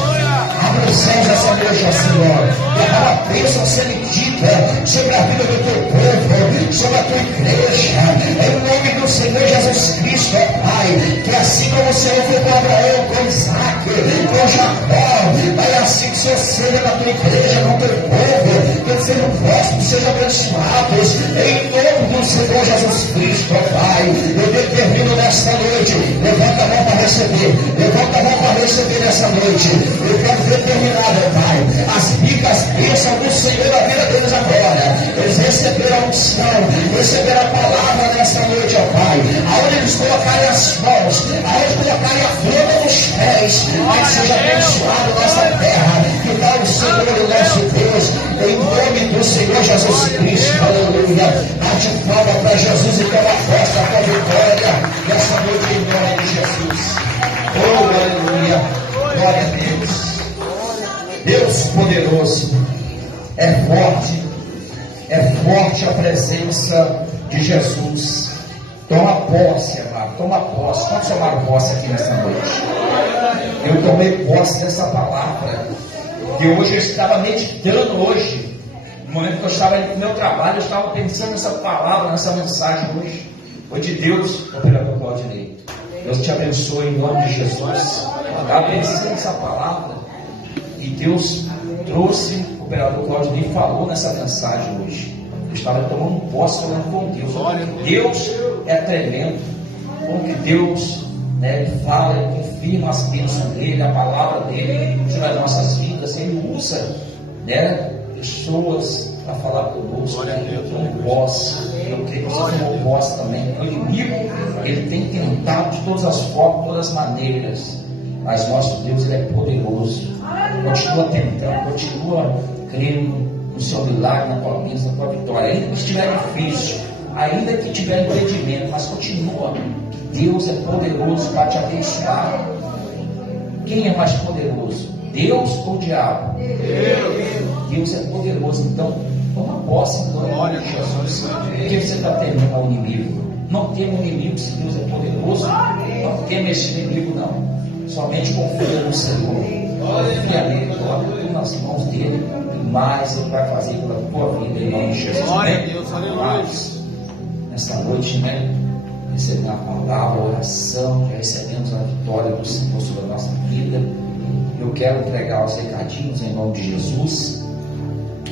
abre os céus nessa noite, ó Senhor, e a bênção sendo dita sobre a vida do teu povo, sobre a tua igreja, em nome do Senhor Jesus Cristo, ó Pai, que assim como o Senhor foi com Abraão, com Isaac, com Jacó, é assim que o Senhor seja na tua igreja, no teu povo, que eles sejam próximos, sejam abençoados, em nome do Senhor Jesus Cristo, ó Pai. Eu determino nesta noite, levanta a mão para receber, levanta a mão para receber nessa noite. Eu quero determinar, meu Pai, as ricas bênçãos do Senhor na vida deles agora. Eles receberam a unção, receberam a palavra nessa noite, ó Pai. Aonde eles colocarem as mãos, aonde colocarem a flama nos pés, que seja abençoado nossa terra, que dá o Senhor o nosso Deus, em nome do Senhor Jesus Cristo, aleluia. Bate palma para Jesus e toma posse da tua vitória nessa noite em nome de Jesus. Oh, aleluia, glória a Deus. Deus poderoso, é forte a presença de Jesus. Toma posse, amado, toma posse. Quantos tomaram posse aqui nessa noite? Eu tomei posse dessa palavra, que hoje eu estava meditando hoje. No momento que eu estava no meu trabalho, eu estava pensando nessa palavra, nessa mensagem hoje. Foi de Deus, operador Claudinei. Deus te abençoe em nome de Jesus. Eu estava pensando nessa palavra e Deus trouxe, o operador Claudinei falou nessa mensagem hoje. Eu estava tomando posse, falando com Deus. Deus é tremendo. Como que Deus, fala, ele confirma as bênçãos dele, a palavra dele sobre as nossas vidas. Ele usa, pessoas para falar conosco. Eu tomo posse. Eu creio que você tomou posse também. O inimigo, ele tem tentado de todas as formas, de todas as maneiras. Mas nosso Deus, ele é poderoso. Continua tentando, continua crendo no seu milagre, na tua bênção, na tua vitória. Ainda que estiver difícil, ainda que tiver impedimento, mas continua. Deus é poderoso para te abençoar. Quem é mais poderoso? Deus ou o diabo? Deus é poderoso. Então, toma posse em nome de Jesus. Por que você está temendo ao inimigo? Não tema o inimigo se Deus é poderoso. Não tema esse inimigo, não. Somente confia no Senhor. Confia nele, coloca tudo nas mãos dele. E mais ele vai fazer pela tua vida em nome de Jesus. Glória a Deus, aleluia. Nessa noite, recebemos a palavra, a oração, já recebemos a vitória do Senhor sobre a nossa vida. Eu quero entregar os recadinhos em nome de Jesus.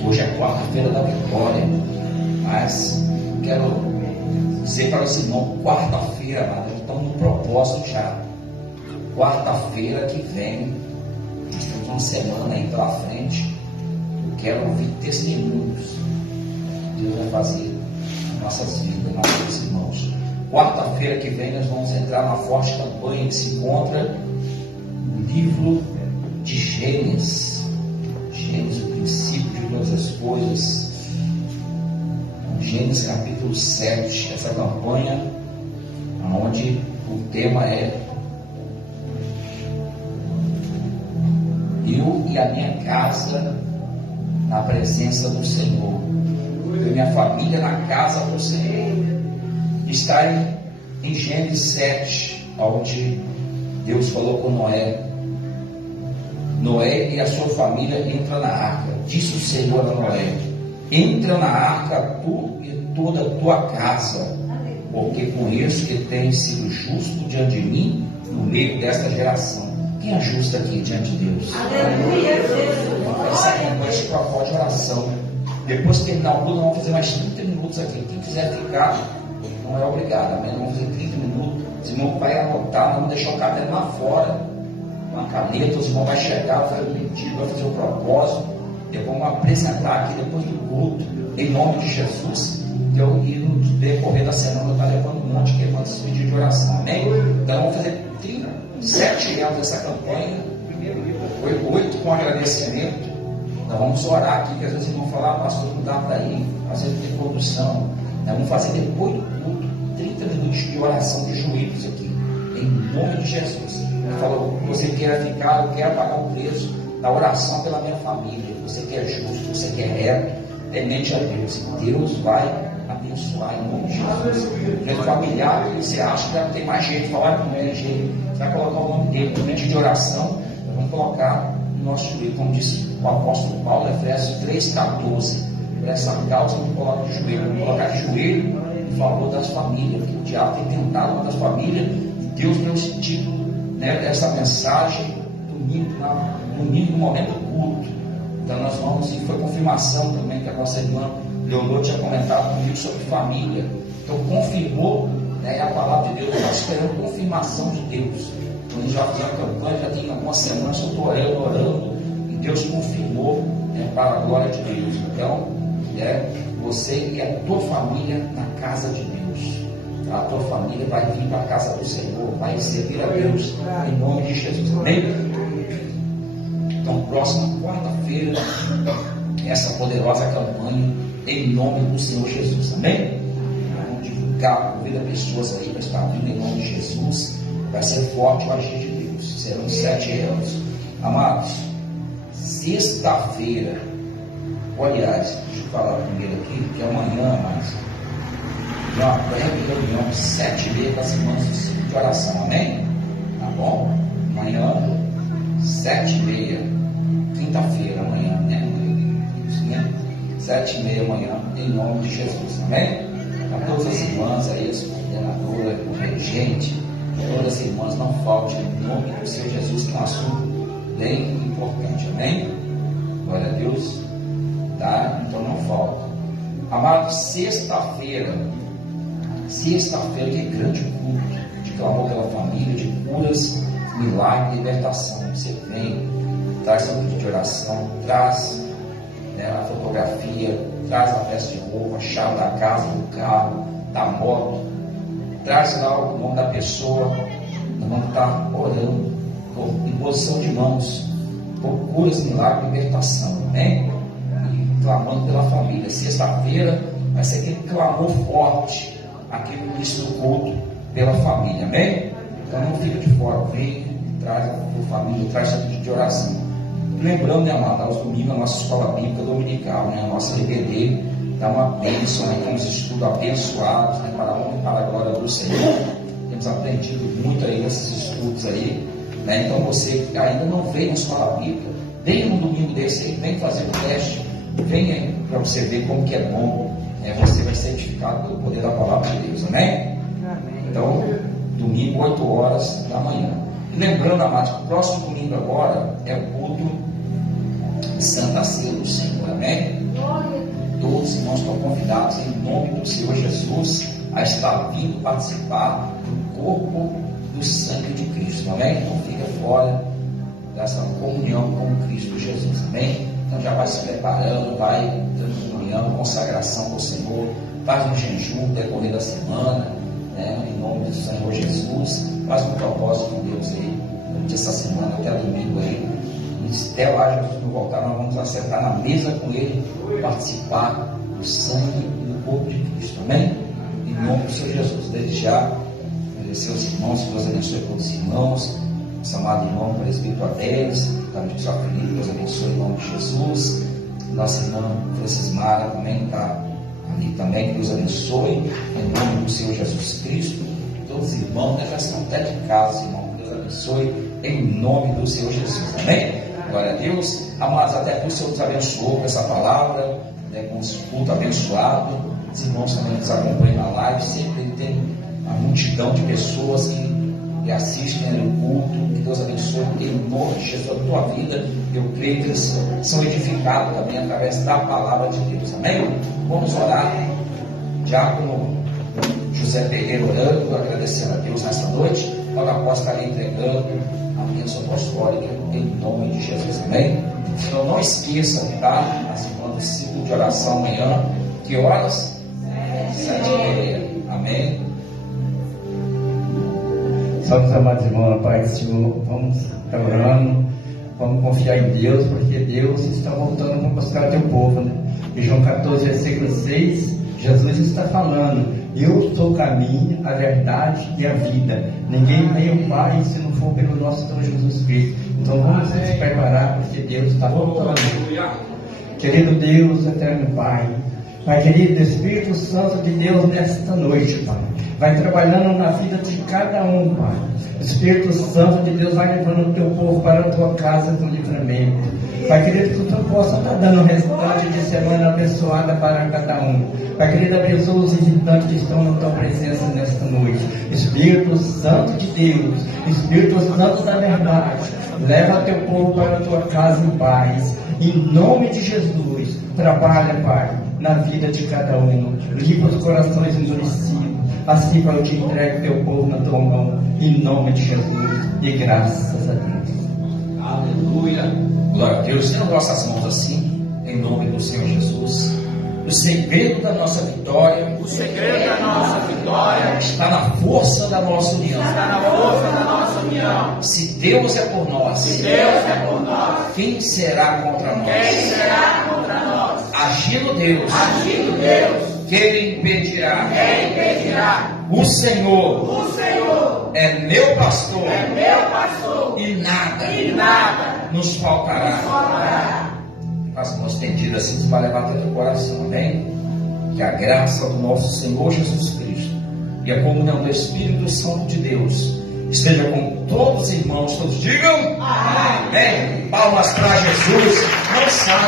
Hoje é quarta-feira da vitória, mas quero dizer para os irmãos, quarta-feira, nós estamos no propósito já. Quarta-feira que vem, nós temos uma semana aí pela frente. Eu quero ouvir testemunhos que Deus vai fazer nas nossas vidas, nossos irmãos. Quarta-feira que vem nós vamos entrar numa forte campanha que se encontra no livro de Gênesis. Gênesis, o princípio de todas as coisas. Gênesis capítulo 7. Essa campanha, onde o tema é eu e a minha casa na presença do Senhor, eu e minha família na casa do Senhor. Está em Gênesis 7, onde Deus falou com Noé. Noé e a sua família entram na arca. Disse o Senhor a Noé: entra na arca tu e toda a tua casa, porque conheço que tens sido justo diante de mim no meio desta geração. Quem é justo aqui diante de Deus? Aleluia, Essa é uma noite propósito de oração. Depois que terminar o culto, vamos fazer mais 30 minutos aqui. Quem quiser ficar, não é obrigado. Amém? Vamos fazer 30 minutos. Os irmãos vão anotar, vamos deixar o caderno lá fora, uma caneta. Os irmãos vão chegar, vai fazer o pedido, vai fazer o propósito. Depois vamos apresentar aqui depois do culto, em nome de Jesus. E no decorrer da semana eu estou levando um monte que manda esse pedido de oração. Amém? Então vamos fazer 37 anos dessa campanha. Foi 8 com agradecimento. Então vamos orar aqui, que às vezes vão falar: pastor, não dá para ir fazer reprodução. Vamos fazer depois do culto 30 minutos de oração de joelhos aqui, em nome de Jesus. Ele falou: você quer ficar, eu quero pagar o preço da oração pela minha família. Você que é justo, você que é reto, temente a Deus, e Deus vai abençoar em nome de Jesus. Gente familiar, você acha que não tem mais jeito de falar com ele, gente, você vai colocar o nome dele no pedido de oração. Vamos colocar no nosso joelho, como disse o apóstolo Paulo, Efésios 3,14. Por essa causa, não coloca de joelho, vamos colocar de joelho em favor das famílias, porque o diabo tem tentado uma das famílias. E Deus deu esse título, dessa mensagem domingo no momento do culto. Então nós vamos, e foi confirmação também que a nossa irmã Leonor tinha comentado comigo sobre família. Então confirmou, a palavra de Deus. Nós esperamos confirmação de Deus. Então a gente já fez a campanha, já tem algumas semanas, eu estou orando, e Deus confirmou, para a glória de Deus. Então, você e a tua família na casa de Deus. A tua família vai vir para a casa do Senhor, vai servir a Deus em nome de Jesus. Amém? Então, próxima quarta-feira, essa poderosa campanha em nome do Senhor Jesus. Amém? Vamos divulgar, convida pessoas aí para estar vindo em nome de Jesus. Vai ser forte o agir de Deus. Serão 7 anos. Amados, sexta-feira, aliás, deixa eu falar primeiro aqui, que amanhã, amados, tem uma breve reunião, 7h30 com as irmãs do ciclo de oração. Amém? Tá bom? Amanhã, 7h30, quinta-feira, amanhã, né? 7h30 amanhã, em nome de Jesus. Amém? A todas as irmãs aí, as coordenadoras, o regente, todas as irmãs, não falte em nome do Senhor Jesus, que é um assunto bem importante. Amém? Glória a Deus. Tá? Então não falta. Amados, sexta-feira, que grande culto de clamor pela família, de curas, milagre, libertação. Você vem, traz a pedido de oração, traz a fotografia, traz a peça de roupa, a chave da casa, do carro, da moto, traz lá o nome da pessoa. Nós vamos estar orando por imposição de mãos, por curas, milagre, libertação. Amém? E clamando pela família. Sexta-feira vai ser aquele clamor forte aqui no início do culto pela família. Amém? Então não fica de fora, vem, traz a tua família, traz a pedido de oração. Lembrando, amado, aos domingos a nossa escola bíblica dominical, a nossa RBD, dá uma bênção, temos estudos abençoados, para a honra e para a glória do Senhor. Temos aprendido muito aí nesses estudos aí, Então você que ainda não veio na escola bíblica, venha num domingo desse aí, vem fazer o teste, venha para você ver como que é bom, você vai ser edificado pelo poder da palavra de Deus. Amém? Então, domingo, 8 horas da manhã. E lembrando, amados, que o próximo domingo agora é o culto de Santa Ceia do Senhor. Amém? Todos os irmãos estão convidados em nome do Senhor Jesus a estar vindo participar do corpo do sangue de Cristo. Amém? Então fica fora dessa comunhão com Cristo Jesus. Amém? Então já vai se preparando, vai dando comunhão, consagração ao Senhor, faz um jejum no decorrer da semana, em nome do Senhor Jesus, faz um propósito com Deus aí, durante essa semana, até domingo aí. Até lá Jesus não voltar, nós vamos acertar na mesa com Ele, participar do sangue e do corpo de Cristo. Amém? Em nome do Senhor Jesus. Desde já, agradecer aos irmãos, que Deus abençoe todos os irmãos, nosso amado irmão presbítero Adélis, também sua família, Deus abençoe em nome de Jesus. Nossa irmã Francismara também está ali também, Deus abençoe em nome do Senhor Jesus Cristo. Todos os irmãos, né, já estão até de casa, irmão, Deus abençoe em nome do Senhor Jesus, amém? Glória a Deus. Amados, até que o Senhor nos abençoou com essa palavra, né, com esse culto abençoado. Os irmãos também nos acompanham na live, sempre tem uma multidão de pessoas que assistem o culto. Que Deus abençoe em nome de Jesus a tua vida. Eu creio que eles são edificados também através da palavra de Deus, amém? Vamos orar. Diácono José Pereira orando, agradecendo a Deus nessa noite. Logo após estar entregando a bênção apostólica em nome de Jesus, amém? Então não esqueça, tá? As irmãs do ciclo de oração amanhã. Que horas? 7h30, amém? Salve, amados irmãos, na paz do Senhor. Vamos estar orando, vamos confiar em Deus, porque Deus está voltando para buscar o teu povo, né? Em João 14, versículo 6, Jesus está falando: eu sou o caminho, a verdade e a vida. Ninguém vem ao Pai se não for pelo nosso Senhor Jesus Cristo. Então vamos nos preparar, porque Deus está voltando. Querido Deus, eterno Pai, Pai querido, Espírito Santo de Deus, nesta noite, Pai, vai trabalhando na vida de cada um, Pai. Espírito Santo de Deus vai levando o teu povo para a tua casa do livramento. Pai querido, que tu possa estar dando o restante de semana abençoada para cada um. Pai querido, abençoa os visitantes que estão na tua presença nesta noite. Espírito Santo de Deus, Espírito Santo da verdade, leva teu povo para a tua casa em paz. Em nome de Jesus, trabalha, Pai, na vida de cada um. Limpa os corações endurecidos. Assim, Pai, eu te entrego teu povo na tua mão. Em nome de Jesus. E graças a Deus. Aleluia. Glória a Deus. Tenha nossas mãos assim, em nome do Senhor Jesus. O segredo da nossa vitória, O segredo da nossa vitória está na força da nossa união. está na força da nossa união. Se Deus é por nós, Se Deus é por nós, quem será contra quem nós? será contra nós? Agindo Deus, Agindo Deus, quem impedirá? quem impedirá? O Senhor O Senhor é meu pastor é meu pastor e nada e nada nos faltará. faltará. As mãos estendidas assim vai levar teu coração, amém? Que a graça do nosso Senhor Jesus Cristo e a comunhão do Espírito Santo de Deus esteja com todos os irmãos. Todos digam amém. Palmas para Jesus. Não sabe.